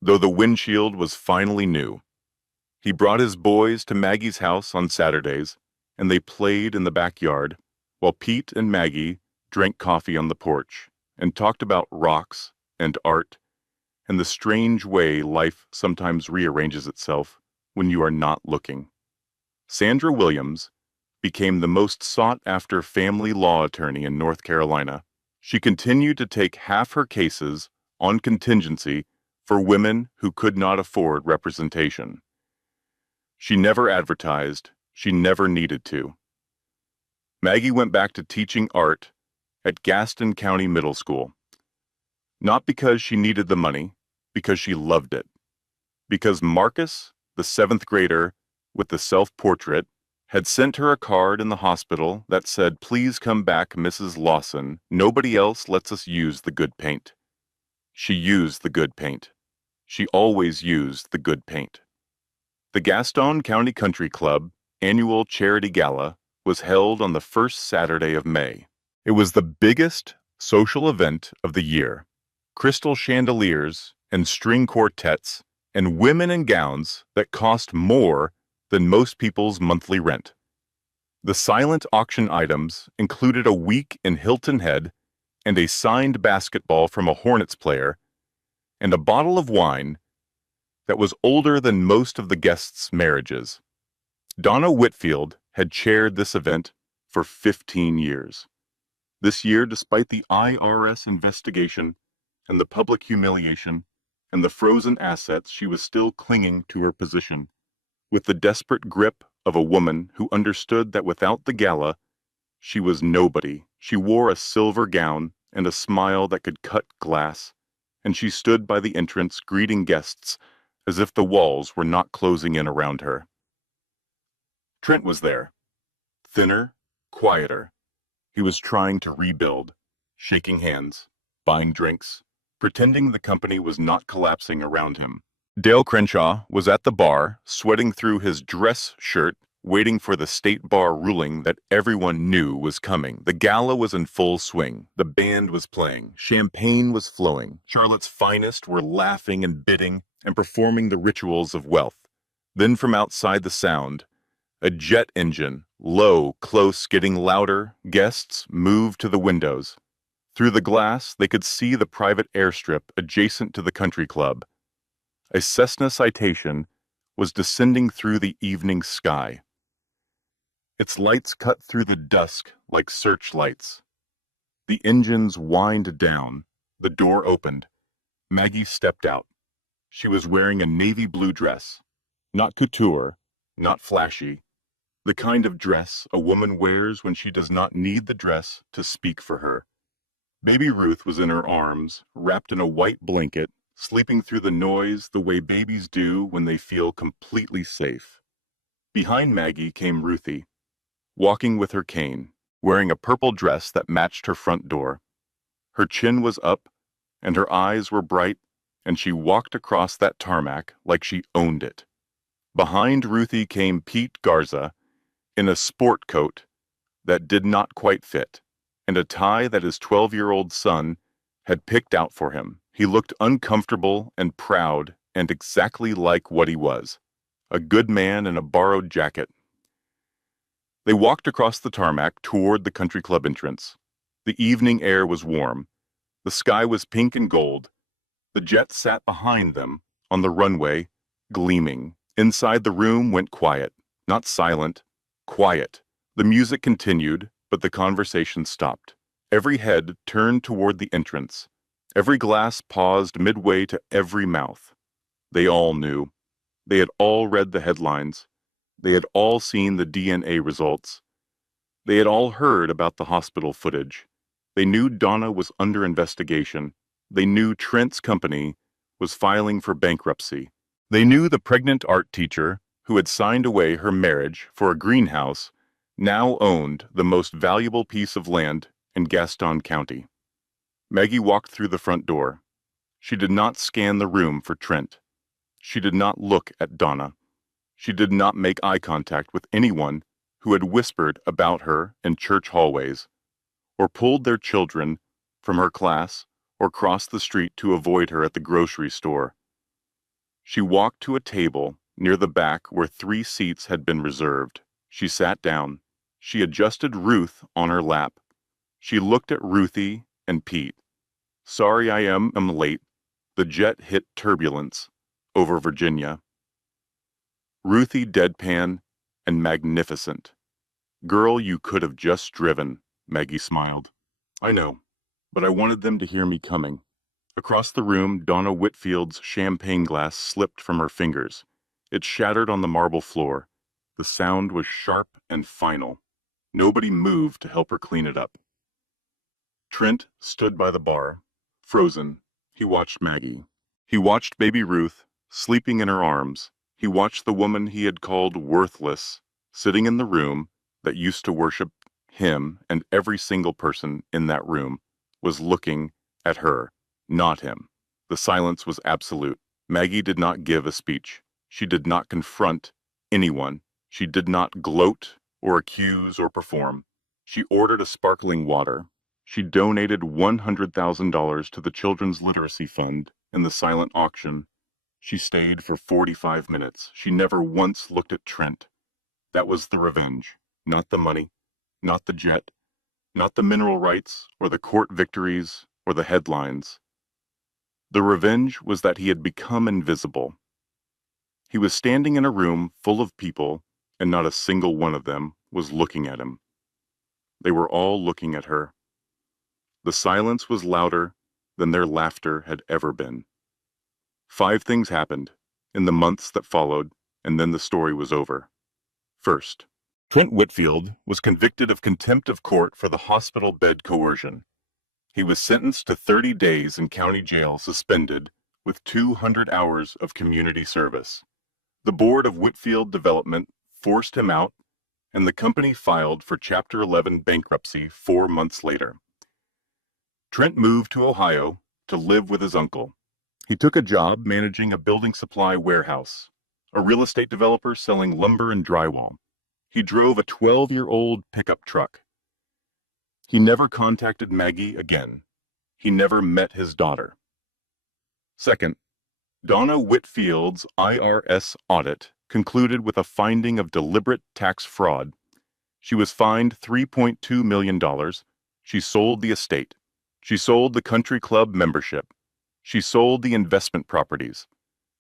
though the windshield was finally new. He brought his boys to Maggie's house on Saturdays, and they played in the backyard, while Pete and Maggie drank coffee on the porch and talked about rocks and art and the strange way life sometimes rearranges itself when you are not looking. Sandra Williams became the most sought-after family law attorney in North Carolina. She continued to take half her cases on contingency for women who could not afford representation. She never advertised. She never needed to. Maggie went back to teaching art at Gaston County Middle School. Not because she needed the money, because she loved it. Because Marcus, the 7th grader with the self-portrait, had sent her a card in the hospital that said, "Please come back, Mrs. Lawson. Nobody else lets us use the good paint." She used the good paint. She always used the good paint. The Gaston County Country Club annual charity gala was held on the first Saturday of May. It was the biggest social event of the year. Crystal chandeliers and string quartets and women in gowns that cost more than most people's monthly rent. The silent auction items included a week in Hilton Head and a signed basketball from a Hornets player and a bottle of wine that was older than most of the guests' marriages. Donna Whitfield had chaired this event for 15 years. This year, despite the IRS investigation and the public humiliation and the frozen assets, she was still clinging to her position, with the desperate grip of a woman who understood that without the gala, she was nobody. She wore a silver gown and a smile that could cut glass, and she stood by the entrance greeting guests as if the walls were not closing in around her. Trent was there, thinner, quieter. He was trying to rebuild, shaking hands, buying drinks, pretending the company was not collapsing around him. Dale Crenshaw was at the bar, sweating through his dress shirt, waiting for the state bar ruling that everyone knew was coming. The gala was in full swing. The band was playing. Champagne was flowing. Charlotte's finest were laughing and bidding and performing the rituals of wealth. Then from outside the sound, a jet engine, low, close, getting louder, guests moved to the windows. Through the glass, they could see the private airstrip adjacent to the country club. A Cessna Citation was descending through the evening sky. Its lights cut through the dusk like searchlights. The engines whined down. The door opened. Maggie stepped out. She was wearing a navy blue dress. Not couture, not flashy. The kind of dress a woman wears when she does not need the dress to speak for her. Baby Ruth was in her arms, wrapped in a white blanket, sleeping through the noise the way babies do when they feel completely safe. Behind Maggie came Ruthie, walking with her cane, wearing a purple dress that matched her front door. Her chin was up, and her eyes were bright, and she walked across that tarmac like she owned it. Behind Ruthie came Pete Garza in a sport coat that did not quite fit, and a tie that his 12-year-old son had picked out for him. He looked uncomfortable and proud and exactly like what he was, a good man in a borrowed jacket. They walked across the tarmac toward the country club entrance. The evening air was warm. The sky was pink and gold. The jet sat behind them on the runway, gleaming. Inside the room went quiet, not silent, quiet. The music continued, but the conversation stopped. Every head turned toward the entrance. Every glass paused midway to every mouth. They all knew. They had all read the headlines. They had all seen the DNA results. They had all heard about the hospital footage. They knew Donna was under investigation. They knew Trent's company was filing for bankruptcy. They knew the pregnant art teacher who had signed away her marriage for a greenhouse now owned the most valuable piece of land in Gaston County. Maggie walked through the front door. She did not scan the room for Trent. She did not look at Donna. She did not make eye contact with anyone who had whispered about her in church hallways, or pulled their children from her class, or crossed the street to avoid her at the grocery store. She walked to a table near the back where 3 seats had been reserved. She sat down. She adjusted Ruth on her lap. She looked at Ruthie and Pete. Sorry I am late. The jet hit turbulence over Virginia. Ruthie deadpan and magnificent. Girl, you could have just driven, Maggie smiled. I know, but I wanted them to hear me coming. Across the room, Donna Whitfield's champagne glass slipped from her fingers. It shattered on the marble floor. The sound was sharp and final. Nobody moved to help her clean it up. Trent stood by the bar, frozen. He watched Maggie. He watched baby Ruth, sleeping in her arms. He watched the woman he had called worthless, sitting in the room that used to worship him, and every single person in that room was looking at her, not him. The silence was absolute. Maggie did not give a speech. She did not confront anyone. She did not gloat or accuse or perform. She ordered a sparkling water. She donated $100,000 to the Children's Literacy Fund in the silent auction. She stayed for 45 minutes. She never once looked at Trent. That was the revenge, not the money, not the jet, not the mineral rights or the court victories or the headlines. The revenge was that he had become invisible. He was standing in a room full of people, and not a single one of them was looking at him. They were all looking at her. The silence was louder than their laughter had ever been. 5 things happened in the months that followed, and then the story was over. First, Trent Whitfield was convicted of contempt of court for the hospital bed coercion. He was sentenced to 30 days in county jail suspended with 200 hours of community service. The board of Whitfield Development forced him out, and the company filed for Chapter 11 bankruptcy 4 months later. Trent moved to Ohio to live with his uncle. He took a job managing a building supply warehouse, a real estate developer selling lumber and drywall. He drove a 12-year-old pickup truck. He never contacted Maggie again. He never met his daughter. Second, Donna Whitfield's IRS audit concluded with a finding of deliberate tax fraud. She was fined $3.2 million. She sold the estate. She sold the country club membership. She sold the investment properties.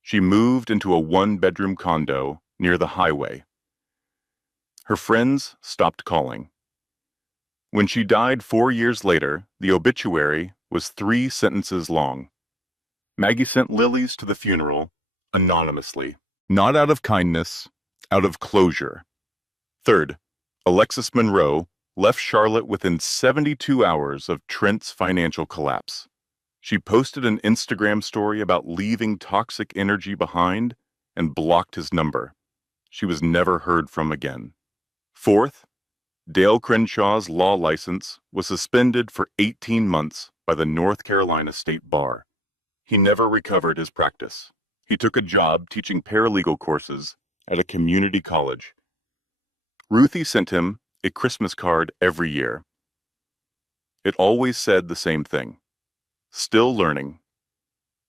She moved into a 1-bedroom condo near the highway. Her friends stopped calling. When she died 4 years later, the obituary was 3 sentences long. Maggie sent lilies to the funeral anonymously, not out of kindness, out of closure. Third, Alexis Monroe left Charlotte within 72 hours of Trent's financial collapse. She posted an Instagram story about leaving toxic energy behind and blocked his number. She was never heard from again. Fourth, Dale Crenshaw's law license was suspended for 18 months by the North Carolina State Bar. He never recovered his practice. He took a job teaching paralegal courses at a community college. Ruthie sent him a Christmas card every year. It always said the same thing: still learning.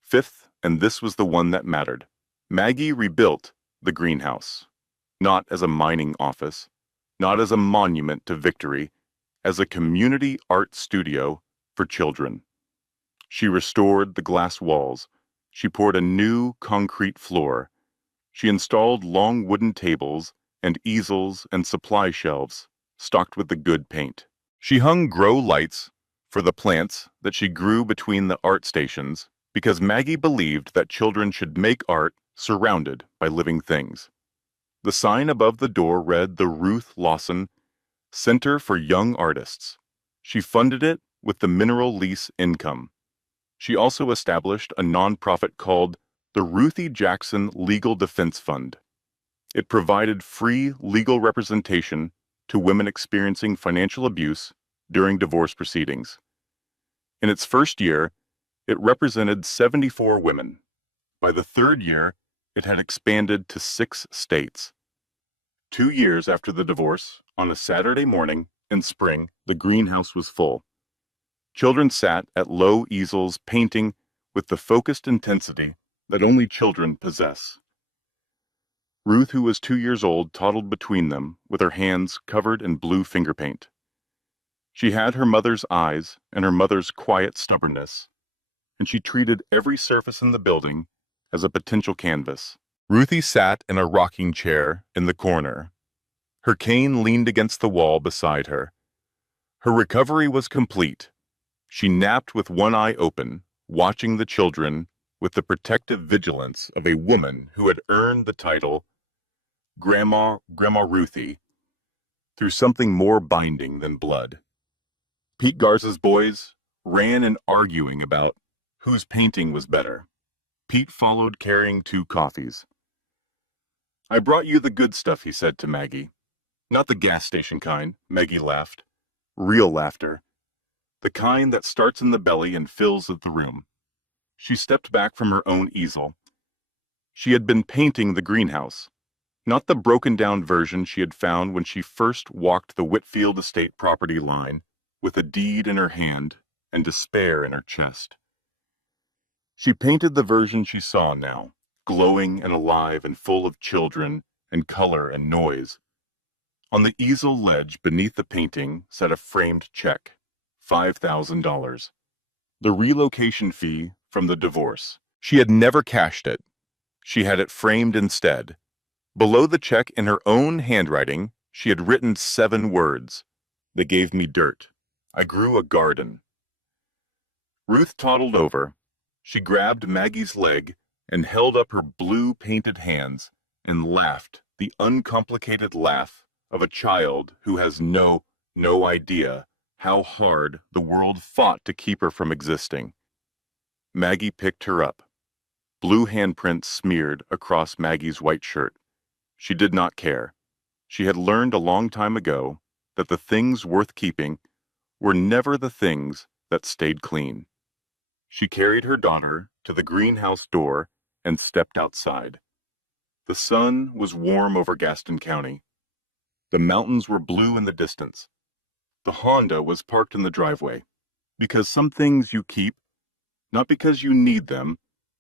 Fifth, and this was the one that mattered. Maggie rebuilt the greenhouse, not as a mining office, not as a monument to victory, as a community art studio for children. She restored the glass walls. She poured a new concrete floor. She installed long wooden tables and easels and supply shelves stocked with the good paint. She hung grow lights for the plants that she grew between the art stations because Maggie believed that children should make art surrounded by living things. The sign above the door read the Ruth Lawson Center for Young Artists. She funded it with the mineral lease income. She also established a nonprofit called the Ruthie Jackson Legal Defense Fund. It provided free legal representation to women experiencing financial abuse during divorce proceedings. In its first year, it represented 74 women. By the third year, it had expanded to 6 states. 2 years after the divorce, on a Saturday morning in spring, the greenhouse was full. Children sat at low easels painting with the focused intensity that only children possess. Ruth, who was 2 years old, toddled between them with her hands covered in blue finger paint. She had her mother's eyes and her mother's quiet stubbornness, and she treated every surface in the building as a potential canvas. Ruthie sat in a rocking chair in the corner. Her cane leaned against the wall beside her. Her recovery was complete. She napped with one eye open, watching the children with the protective vigilance of a woman who had earned the title Grandma Ruthie through something more binding than blood. Pete Garza's boys ran in arguing about whose painting was better. Pete followed carrying 2 coffees. "I brought you the good stuff," he said to Maggie. "Not the gas station kind," Maggie laughed. Real laughter. The kind that starts in the belly and fills the room. She stepped back from her own easel. She had been painting the greenhouse, not the broken-down version she had found when she first walked the Whitfield estate property line with a deed in her hand and despair in her chest. She painted the version she saw now, glowing and alive and full of children and color and noise. On the easel ledge beneath the painting sat a framed check, $5,000. The relocation fee from the divorce. She had never cashed it. She had it framed instead. Below the check, in her own handwriting, she had written 7 words. "They gave me dirt. I grew a garden." Ruth toddled over. She grabbed Maggie's leg and held up her blue painted hands and laughed the uncomplicated laugh of a child who has no idea how hard the world fought to keep her from existing. Maggie picked her up. Blue handprints smeared across Maggie's white shirt. She did not care. She had learned a long time ago that the things worth keeping were never the things that stayed clean. She carried her daughter to the greenhouse door and stepped outside. The sun was warm over Gaston County. The mountains were blue in the distance. The Honda was parked in the driveway, because some things you keep, not because you need them,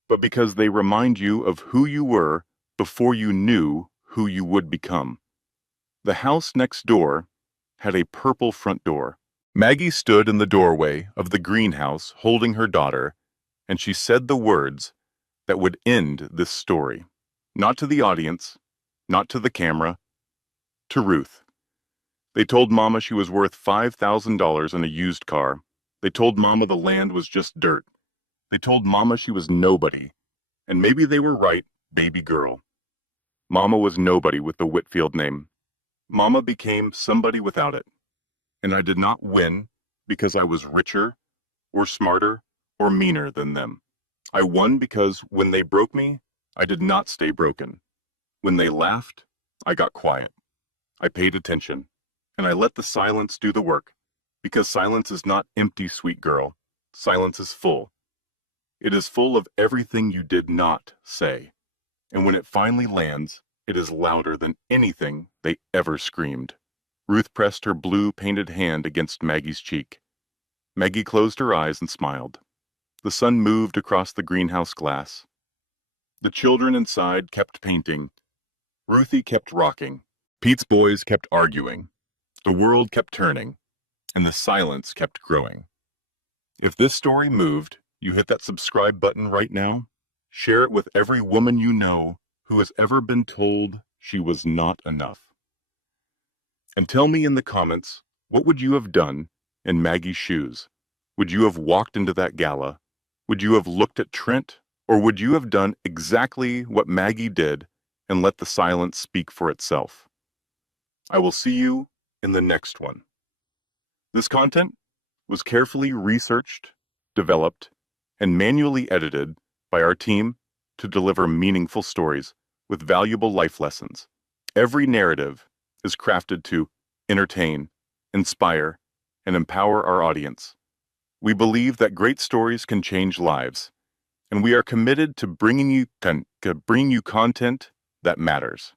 but because they remind you of who you were before you knew who you would become. The house next door had a purple front door. Maggie stood in the doorway of the greenhouse holding her daughter, and she said the words that would end this story. Not to the audience, not to the camera, to Ruth. They told Mama she was worth $5,000 in a used car. They told Mama the land was just dirt. They told Mama she was nobody. And maybe they were right, baby girl. Mama was nobody with the Whitfield name. Mama became somebody without it. And I did not win because I was richer or smarter or meaner than them. I won because when they broke me, I did not stay broken. When they laughed, I got quiet. I paid attention, and I let the silence do the work, because silence is not empty, sweet girl. Silence is full. It is full of everything you did not say. And when it finally lands, It is louder than anything they ever screamed. Ruth pressed her blue painted hand against Maggie's cheek. Maggie closed her eyes and smiled. The sun moved across the greenhouse glass. The children inside kept painting. Ruthie kept rocking. Pete's boys kept arguing. The world kept turning, and the silence kept growing. If this story moved, you hit that subscribe button right now. Share it with every woman you know who has ever been told she was not enough. And tell me in the comments, what would you have done in Maggie's shoes? Would you have walked into that gala? Would you have looked at Trent? Or would you have done exactly what Maggie did and let the silence speak for itself? I will see you in the next one. This content was carefully researched, developed, and manually edited by our team to deliver meaningful stories with valuable life lessons. Every narrative is crafted to entertain, inspire, and empower our audience. We believe that great stories can change lives, and we are committed to bringing you content that matters.